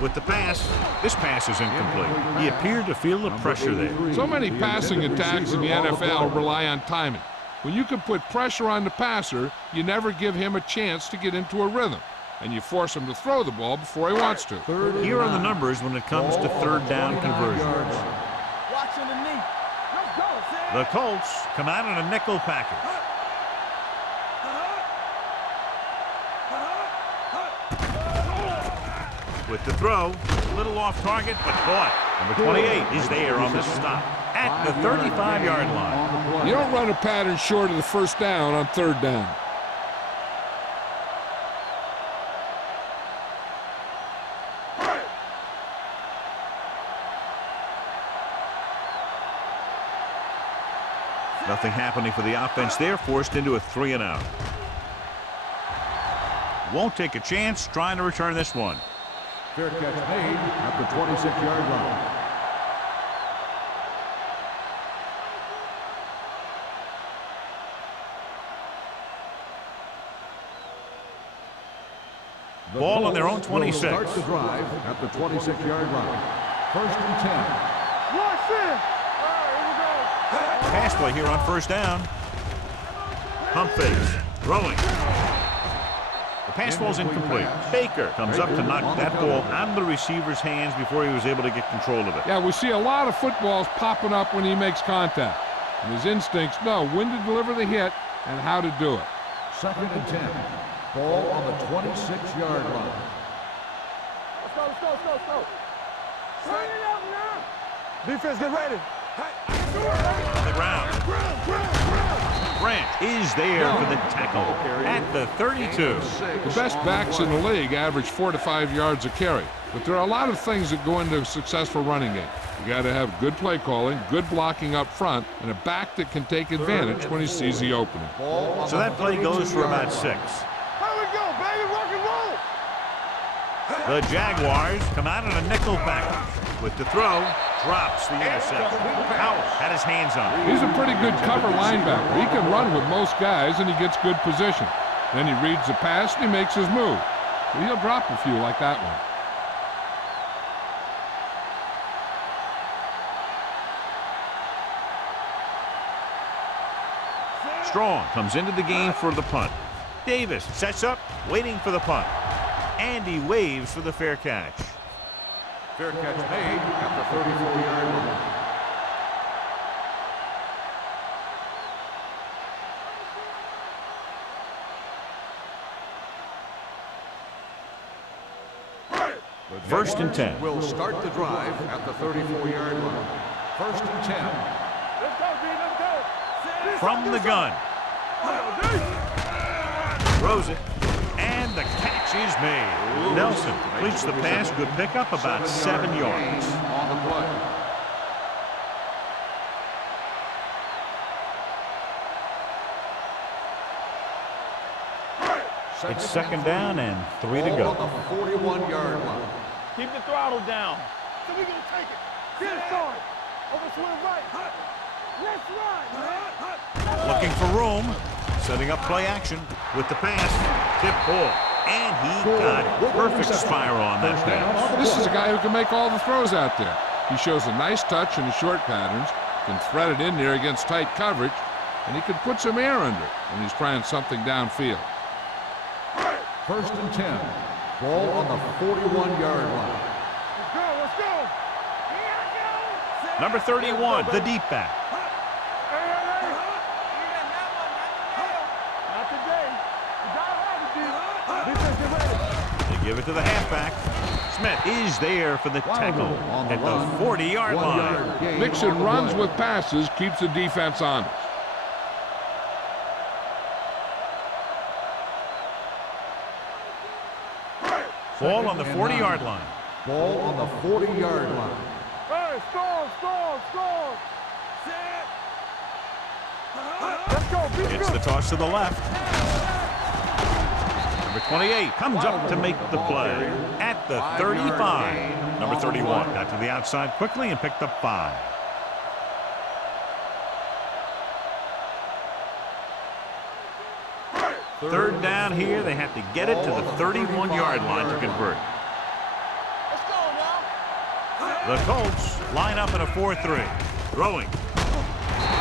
With the pass, this pass is incomplete. He appeared to feel the pressure there. So many passing attacks in the NFL rely on timing. When you can put pressure on the passer, you never give him a chance to get into a rhythm, and you force him to throw the ball before he wants to. Here are the numbers when it comes to third down conversions. Watch underneath. Let's go, Sam. The Colts come out in a nickel package. With the throw, a little off target, but caught. Number 28 is there on the stop at the 35-yard line. You don't run a pattern short of the first down on third down. Nothing happening for the offense there, forced into a 3-and-out. Won't take a chance trying to return this one. Fair catch made at the 26-yard line. Ball on their own 26. Start the drive at the 26-yard line. 1st and 10. Watch it. Pass play here on 1st down. Pump fakes. Throwing. The pass ball's incomplete. Baker comes up to knock that ball out of the receiver's hands before he was able to get control of it. Yeah, we see a lot of footballs popping up when he makes contact. And his instincts know when to deliver the hit and how to do it. 2nd and 10. Ball on the 26-yard line. Let's go. Turn it up now. Defense, get ready. On the ground. Grant is there for the tackle at the 32. The best backs in the league average 4 to 5 yards a carry. But there are a lot of things that go into a successful running game. You got to have good play calling, good blocking up front, and a back that can take advantage when he sees the opening. So that play goes for about 6. Here we go, baby. Rock and roll. The Jaguars come out in a nickel package. With the throw, drops the interception. Howell had his hands on it. He's a pretty good cover linebacker. He can run with most guys, and he gets good position. Then he reads the pass, and he makes his move. But he'll drop a few like that one. Strong comes into the game for the punt. Davis sets up, waiting for the punt. And he waves for the fair catch. Fair catch made at the 34-yard line. First and 10. Will start the drive at the 34-yard line. 1st and 10. Let's go, D. Let's go. From the gun. Throws it. And the catch is made. Nelson completes the pass. Good pickup, about 7 yards. On the play. It's 2nd down and 3 to go. On the 41-yard line. Keep the throttle down. So we gonna take it. Get it on. Over swing right. Let's run, man. Looking for room. Setting up play action with the pass. Tip ball. And he got it. Perfect spiral on that pass. This is a guy who can make all the throws out there. He shows a nice touch in the short patterns, can thread it in there against tight coverage, and he can put some air under it when he's trying something downfield. 1st and 10. Ball on the 41-yard line. Let's go. Here I go. Number 31, the deep back. Not today. You gotta have it, D. Defense, get ready. They give it to the halfback. Smith is there for the tackle at the 40-yard line. Mixing runs with passes keeps the defense honest. Ball on the 40-yard line. Ball on the 40-yard line. Hey, storm. Let's go. Be Gets the toss to the left. Number 28 comes up to make the play at the 35. Number 31 got to the outside quickly and picked up 5. Third down here. They have to get it to the 31-yard line to convert. Let's go now. The Colts line up in a 4-3. Throwing.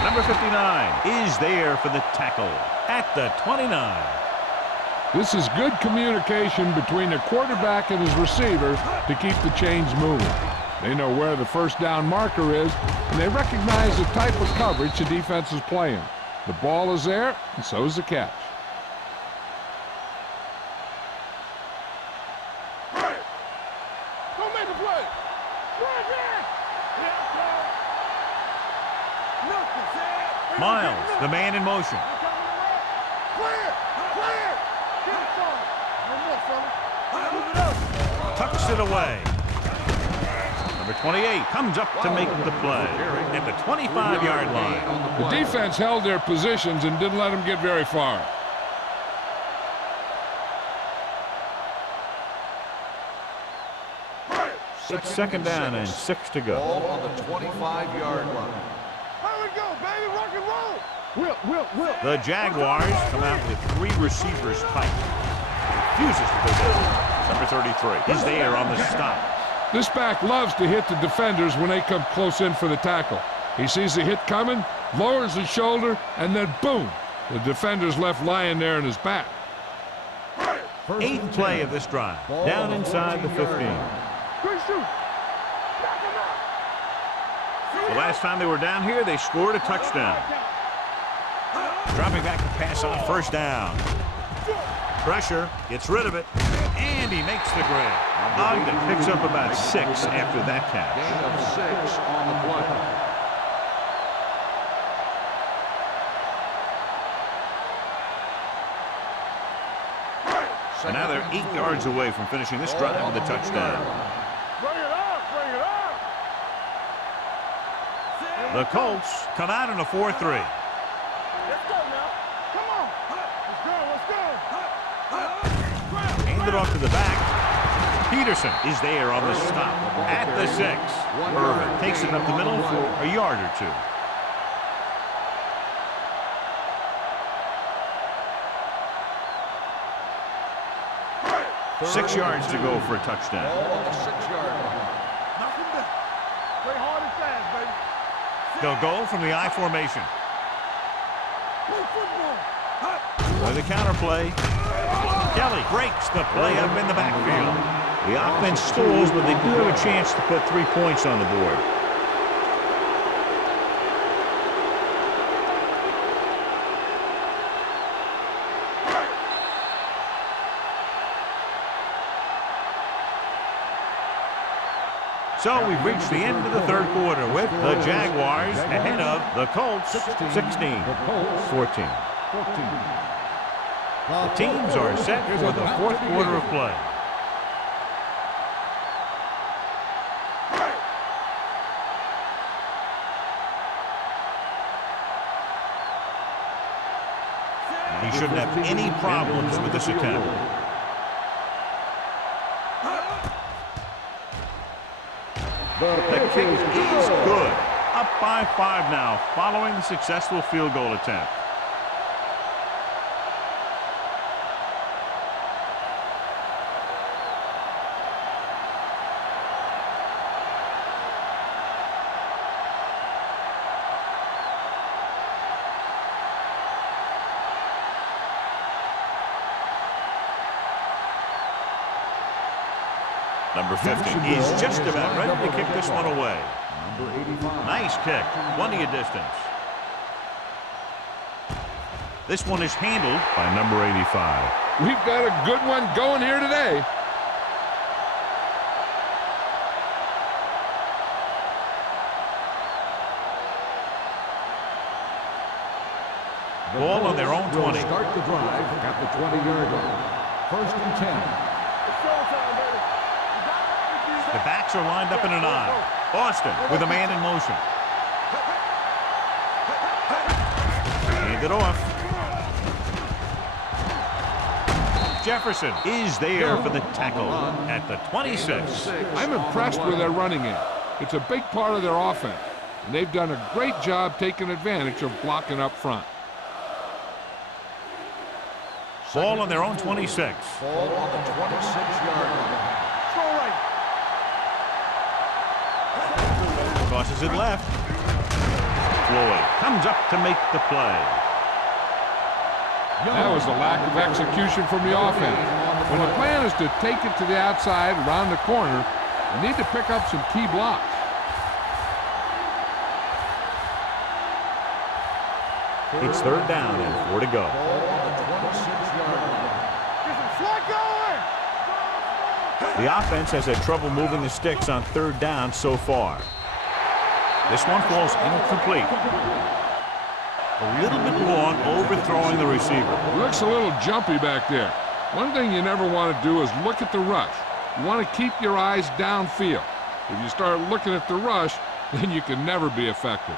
Number 59 is there for the tackle at the 29. This is good communication between the quarterback and his receiver to keep the chains moving. They know where the 1st down marker is, and they recognize the type of coverage the defense is playing. The ball is there, and so is the catch. Go make a play. Miles, the man in motion. Clear. Get it on. No more, fella. Move it up. Tucks it away. Number Number 28 comes up to make the play at the 25-yard line. The defense held their positions and didn't let them get very far. It's second down and 6 to go. Ball on the 25-yard line. Here we go, baby. Rock and roll. Will. The Jaguars come out with 3 receivers tight. Refuses to go down. Number 33 is there on the stop. This back loves to hit the defenders when they come close in for the tackle. He sees the hit coming, lowers his shoulder, and then boom, the defender's left lying there in his back. 8th play of this drive. Down inside the 15. Good shoot. The last time they were down here, they scored a touchdown. Dropping back to pass on first down. Pressure, gets rid of it, and he makes the grab. Ogden picks up about 6 after that catch. Gain of 6 on the play. And now they're 8 yards away from finishing this drive with a touchdown. Bring it up. The Colts come out in a 4-3. Let's go now. Come on. Let's go. Hand it off to the back. Peterson is there on the stop at the 6. Irvin takes it up the middle for a yard or 2. Six yards to go for a touchdown. Ball on the 6-yard line. Play hard and fast, baby. They'll go from the I formation. With the counter play. Kelly breaks the play up in the backfield. The offense stalls, but they do have a chance to put 3 points on the board. So we've reached the end of the third quarter with the Jaguars ahead of the Colts 16-14. The teams are set for the fourth quarter of play. He shouldn't have any problems with this attempt. The kick is good. Up by 5 now, following the successful field goal attempt. Number 50 is just about ready to kick this one away. Nice kick, plenty of distance. This one is handled by number 85. We've got a good one going here today. Ball on their own 20. Start the drive at the 20-yard line. 1st and 10. The backs are lined up in an I. Austin with a man in motion. Hand it off. Jefferson is there for the tackle at the 26. I'm impressed with their running game. It's a big part of their offense, and they've done a great job taking advantage of blocking up front. Ball on their own 26. Ball on the 26-yard line. Tosses it left. Floyd comes up to make the play. That was a lack of execution from the offense. When the plan is to take it to the outside around the corner, you need to pick up some key blocks. It's 3rd down and 4 to go. The offense has had trouble moving the sticks on 3rd down so far. This one falls incomplete. A little bit long, overthrowing the receiver. Looks a little jumpy back there. One thing you never want to do is look at the rush. You want to keep your eyes downfield. If you start looking at the rush, then you can never be effective.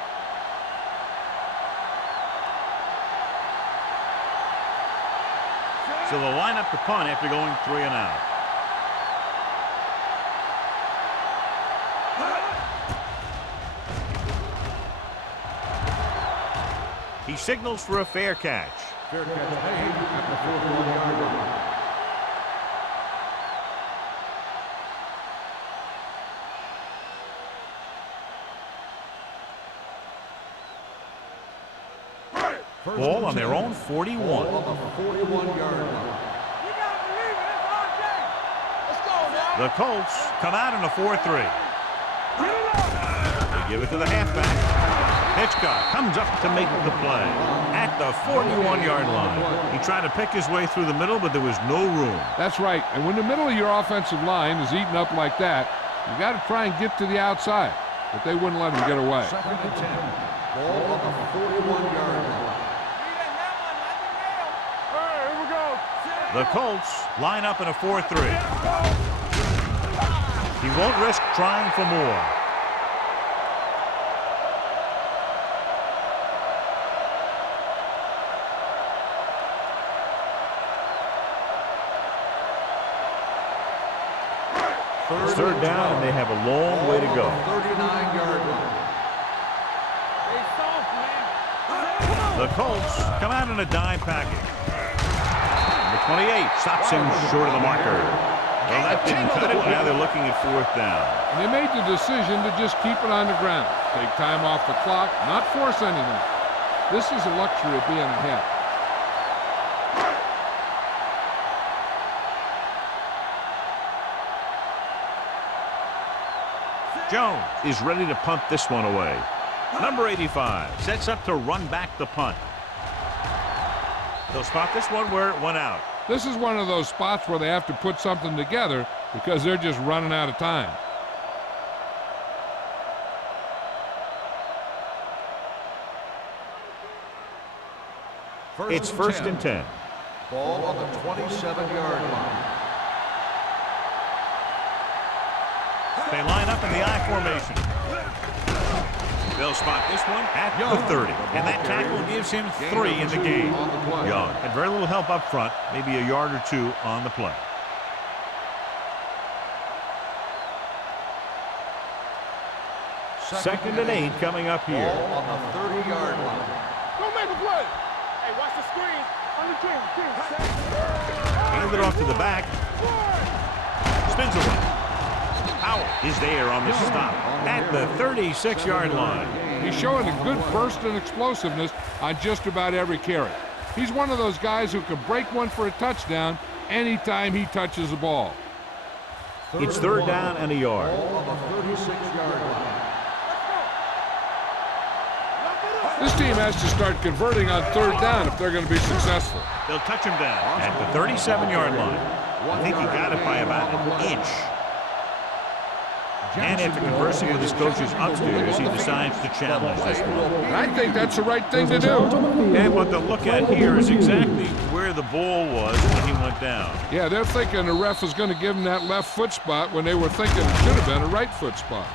So they'll line up the punt after going 3 and out. He signals for a fair catch. Fair catch made at the 41-yard line. Ball on their own 41. Ball on the 41-yard line. The Colts come out in a 4-3. They give it to the halfback. Hitchcock comes up to make the play at the 41-yard line. He tried to pick his way through the middle, but there was no room. That's right. And when the middle of your offensive line is eaten up like that, you got to try and get to the outside. But they wouldn't let him get away. 2nd and 10. Ball on the 41-yard line. The Colts line up in a 4-3. He won't risk trying for more. It's 3rd down, and they have a long way to go. 39-yard line. The Colts come out in a dime package. Number 28 stops him short of the marker. Well, that didn't cut it. Now they're looking at 4th down. And they made the decision to just keep it on the ground. Take time off the clock, not force anything. This is the luxury of being ahead. Jones is ready to punt this one away. Number 85 sets up to run back the punt. They'll spot this one where it went out. This is one of those spots where they have to put something together because they're just running out of time. It's 1st and 10. Ball on the 27-yard line. They line up in the I formation. They'll spot this one at the 30. And that tackle gives him 3 in the game. Young had very little help up front, maybe a yard or 2 on the play. Second and 8 coming up here. Ball on the 30-yard line. Don't make a play. Hey, watch the screen. On the team. Hand it off to the back. Spins away. Powell is there on the stop at the 36-yard line. He's showing a good burst and explosiveness on just about every carry. He's one of those guys who can break one for a touchdown anytime he touches the ball. It's 3rd down and a yard. Ball on the 36-yard line. This team has to start converting on 3rd down if they're going to be successful. They'll touch him down at the 37-yard line. I think he got it by about an inch. And after conversing with his coaches upstairs, he decides to challenge this one. I think that's the right thing to do. And what they'll look at here is exactly where the ball was when he went down. Yeah, they're thinking the ref is going to give him that left foot spot when they were thinking it should have been a right foot spot.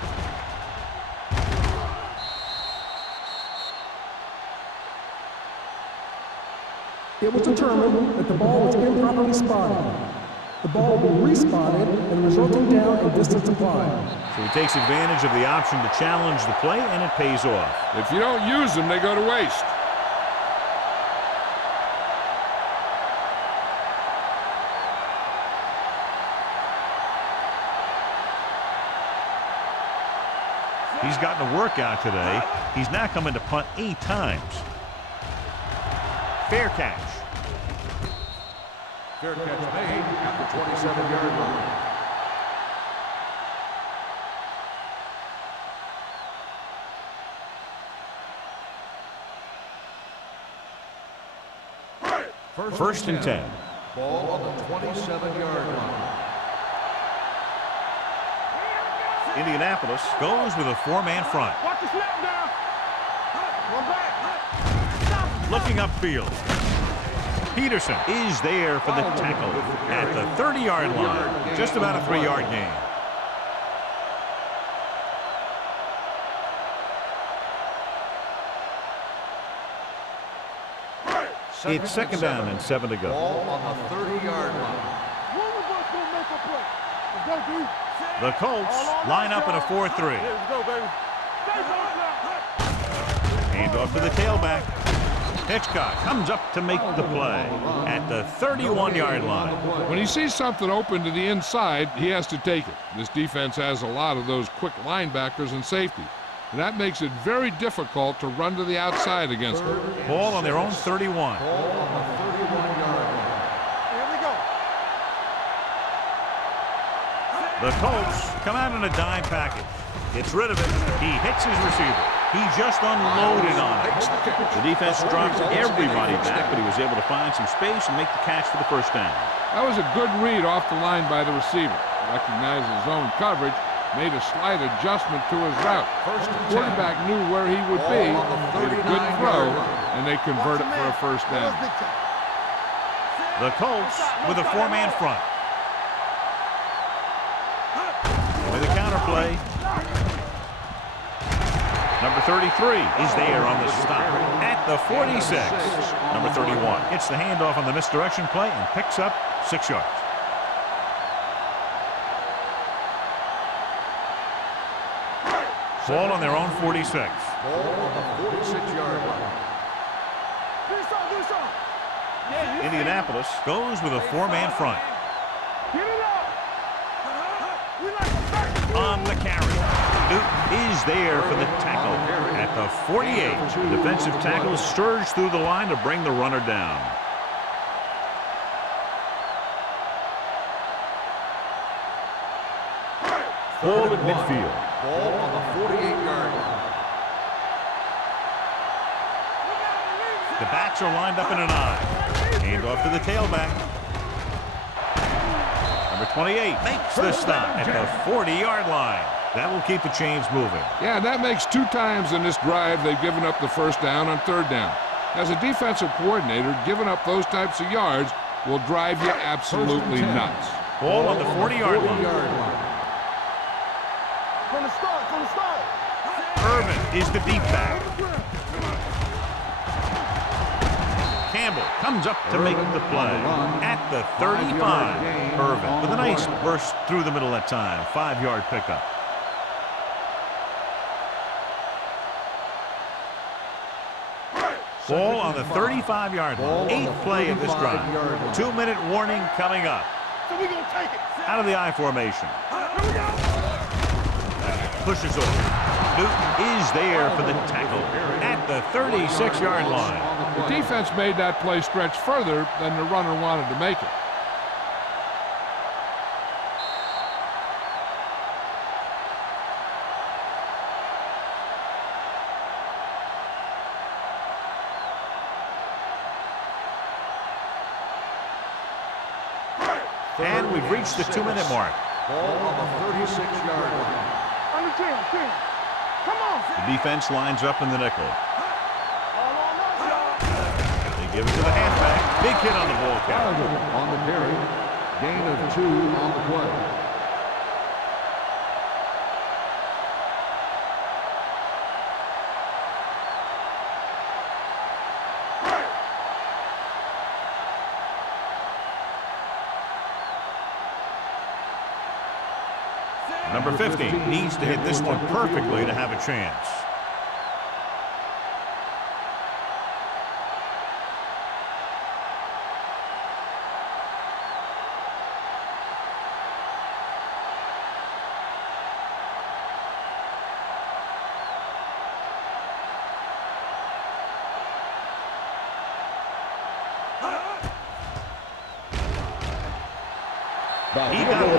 It was determined that the ball was improperly spotted. The ball will be respotted and resulting down and distance applied. So he takes advantage of the option to challenge the play, and it pays off. If you don't use them, they go to waste. He's gotten a workout today. He's now coming to punt 8 times. Fair catch. Fair catch made at the 27-yard line. First and 10. Ball on the 27-yard line. Indianapolis goes with a 4-man front. Watch the snap down. One back. Looking upfield. Peterson is there for the tackle at the 30-yard line. Just about a 3-yard gain. It's second down and 7 to go. Ball on the 30-yard line. One of us gonna make a play. Let's go, dude. The Colts line up in a 4-3. Let's go, baby. Hand off to the tailback. Hitchcock comes up to make the play at the 31-yard line. When he sees something open to the inside, he has to take it. This defense has a lot of those quick linebackers and safety. And that makes it very difficult to run to the outside against them. Ball on their own 31. Ball on the 31-yard line. Here we go. The Colts come out in a dime package. Gets rid of it. He hits his receiver. He just unloaded on it. The defense drops everybody back, but he was able to find some space and make the catch for the first down. That was a good read off the line by the receiver. Recognized his zone coverage, made a slight adjustment to his route. The quarterback knew where he would be, made a good throw, and they convert it for a first down. The Colts with a 4-man front. With a counter play. Number 33 is there on the stop at the 46. Number 31 gets the handoff on the misdirection play and picks up 6 yards. Ball on their own 46. Ball on the 46-yard line. Indianapolis goes with a 4-man front. Get it up. We like a back. On the carry. Newton is there for the tackle at the 48. The defensive tackle surged through the line to bring the runner down. Ball at midfield. Ball on the 48-yard line. The backs are lined up in an eye. Hand off to the tailback. Number 28 makes the stop at the 40-yard line. That will keep the chains moving. Yeah, that makes 2 times in this drive they've given up the first down on 3rd down. As a defensive coordinator, giving up those types of yards will drive you absolutely nuts. Ball on the 40-yard line. From the start, from the start. Irvin is the deep back. Campbell comes up to make the play at the 35. Irvin with a nice burst through the middle that time. 5-yard pickup. Ball on the 35-yard line. 8th play of this drive. 2-minute warning coming up. So we gonna take it. Out of the I formation. Here we go. Pushes over. Newton is there for the tackle at the 36-yard line. The defense made that play stretch further than the runner wanted to make it. And we've reached the 2-minute mark. Ball on the 36-yard line. On the 10. Come on. The defense lines up in the nickel. All on us, y'all. They give it to the halfback. Big hit on the ball carrier. On the carry. Gain of 2 on the play. Number 50 needs to hit this one perfectly to have a chance. He got it.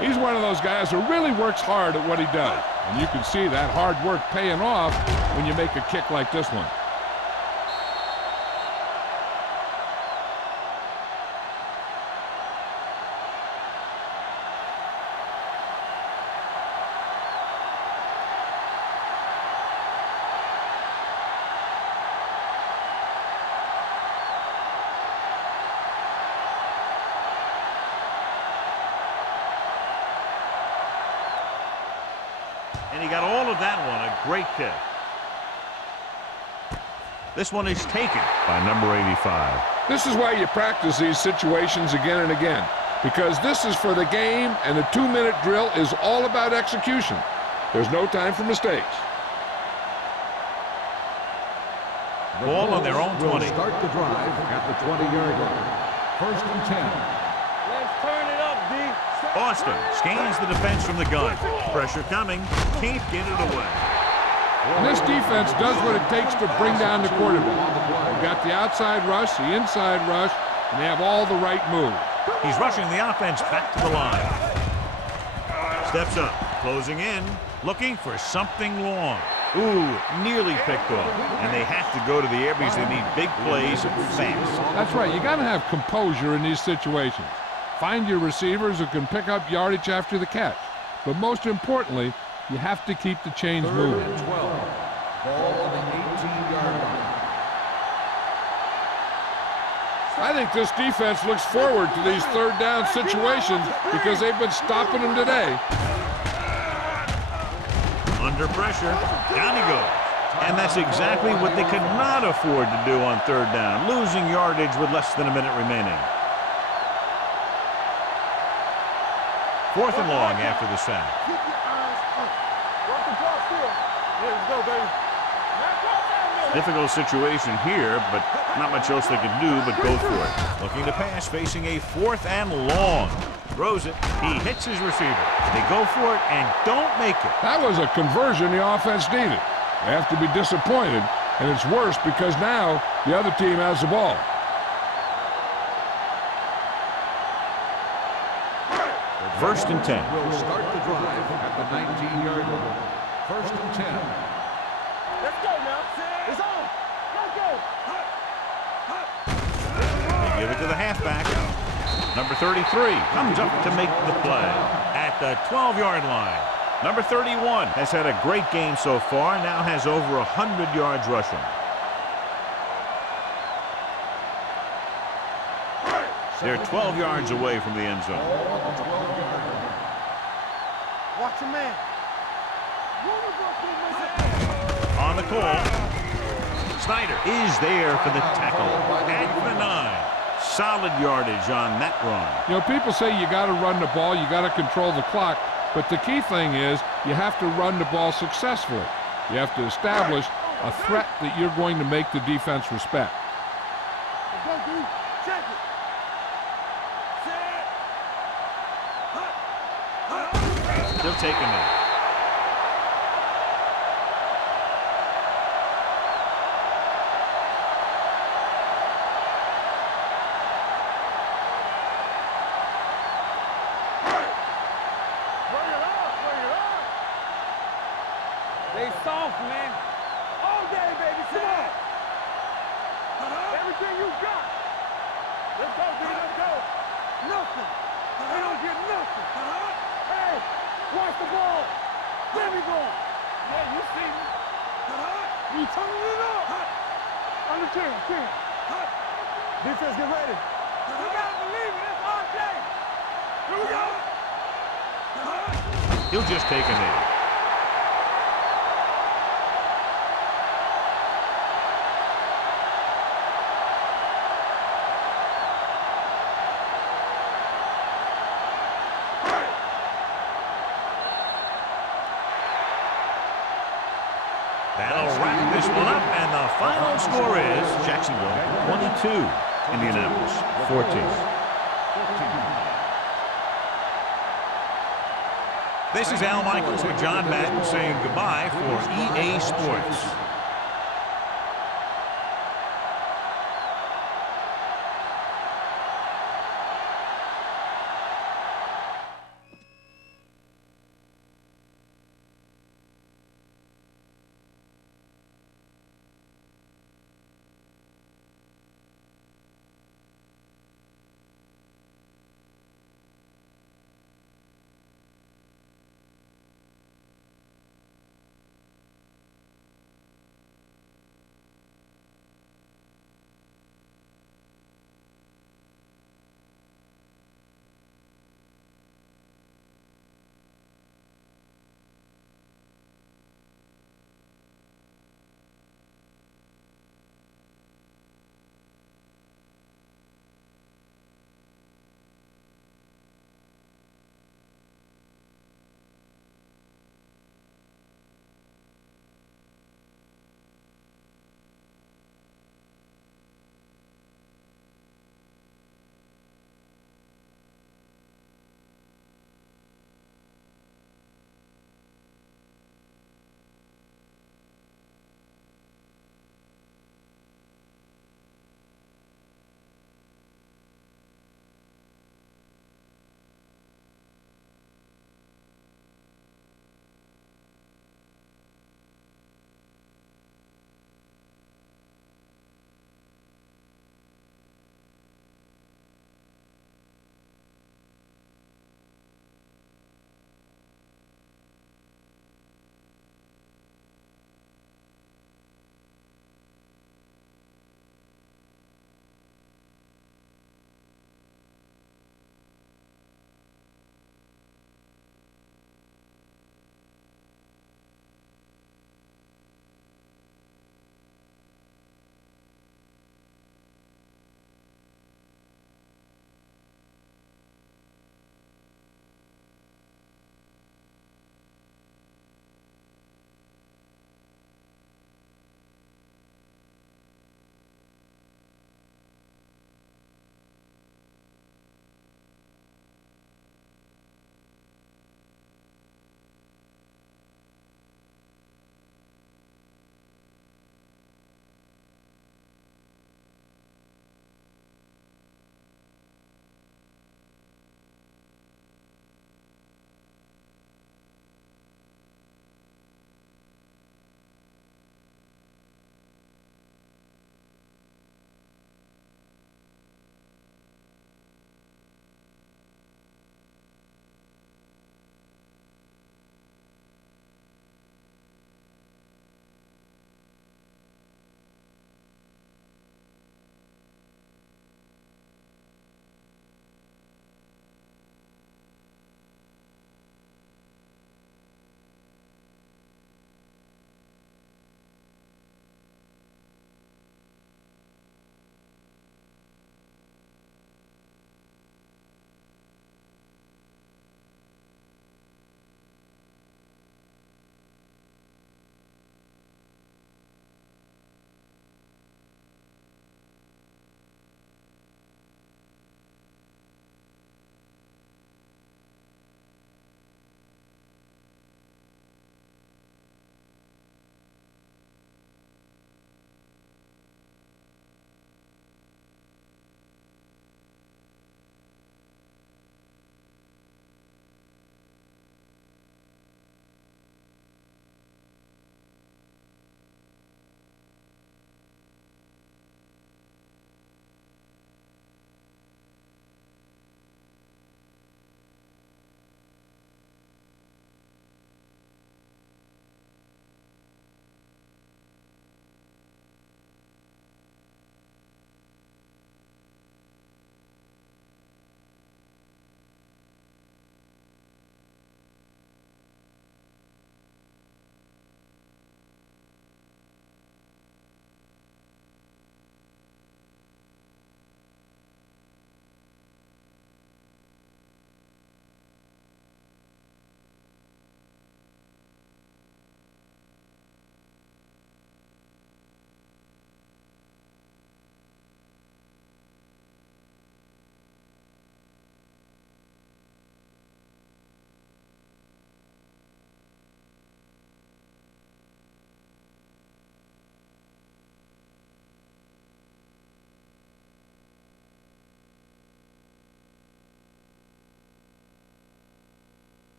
He's one of those guys who really works hard at what he does. And you can see that hard work paying off when you make a kick like this one. And he got all of that one. A great kick. This one is taken by number 85. This is why you practice these situations again and again, because this is for the game, and the 2-minute drill is all about execution. There's no time for mistakes. Ball on their own 20. Will start the drive at the 20-yard line. First and 10. Let's turn it up, D. Austin scans the defense from the gun. Pressure coming. Can't get it away. And this defense does what it takes to bring down the quarterback. They've got the outside rush, the inside rush, and they have all the right moves. He's rushing the offense back to the line. Steps up, closing in, looking for something long. Ooh, nearly picked off. And they have to go to the air because they need big plays fast. That's right. You got to have composure in these situations. Find your receivers who can pick up yardage after the catch. But most importantly, you have to keep the chains moving. Third and 12. Ball on the 18-yard line. I think this defense looks forward to these third down situations because they've been stopping them today. Under pressure, down he goes. And that's exactly what they could not afford to do on third down, losing yardage with less than a minute remaining. Fourth and long after the sack. Keep your eyes up. Watch the ball still. Here we go, baby. Difficult situation here, but not much else they can do but go for it. Looking to pass, facing a fourth and long. Throws it. He hits his receiver. They go for it and don't make it. That was a conversion the offense needed. They have to be disappointed, and it's worse because now the other team has the ball. First and 10. Will start the drive at the 19-yard line. First and 10. Let's go now. It's on. Let's go. They give it to the halfback. Number 33 comes up to make the play at the 12-yard line. Number 31 has had a great game so far, now has over 100 yards rushing. They're 12 yards away from the end zone. Watch your man. On the call, Snyder is there for the tackle at the 9. Solid yardage on that run. You know, people say you got to run the ball, you got to control the clock, but the key thing is you have to run the ball successfully. You have to establish a threat that you're going to make the defense respect. Go, dude. Check it. Still taking it. They soft, man. All day, baby. Come on. Everything you got. Let's go, dude. Let's go. Nothing. They don't get nothing. Hey, watch the ball. There we go. Yeah, you see me. You turning it up. Under 10. Defense, get ready. You gotta believe it. It's all day. Here we go. He'll just take a knee. That'll wrap this one up, and the final score is Jacksonville 22, Indianapolis 14. This is Al Michaels with John Madden saying goodbye for EA Sports.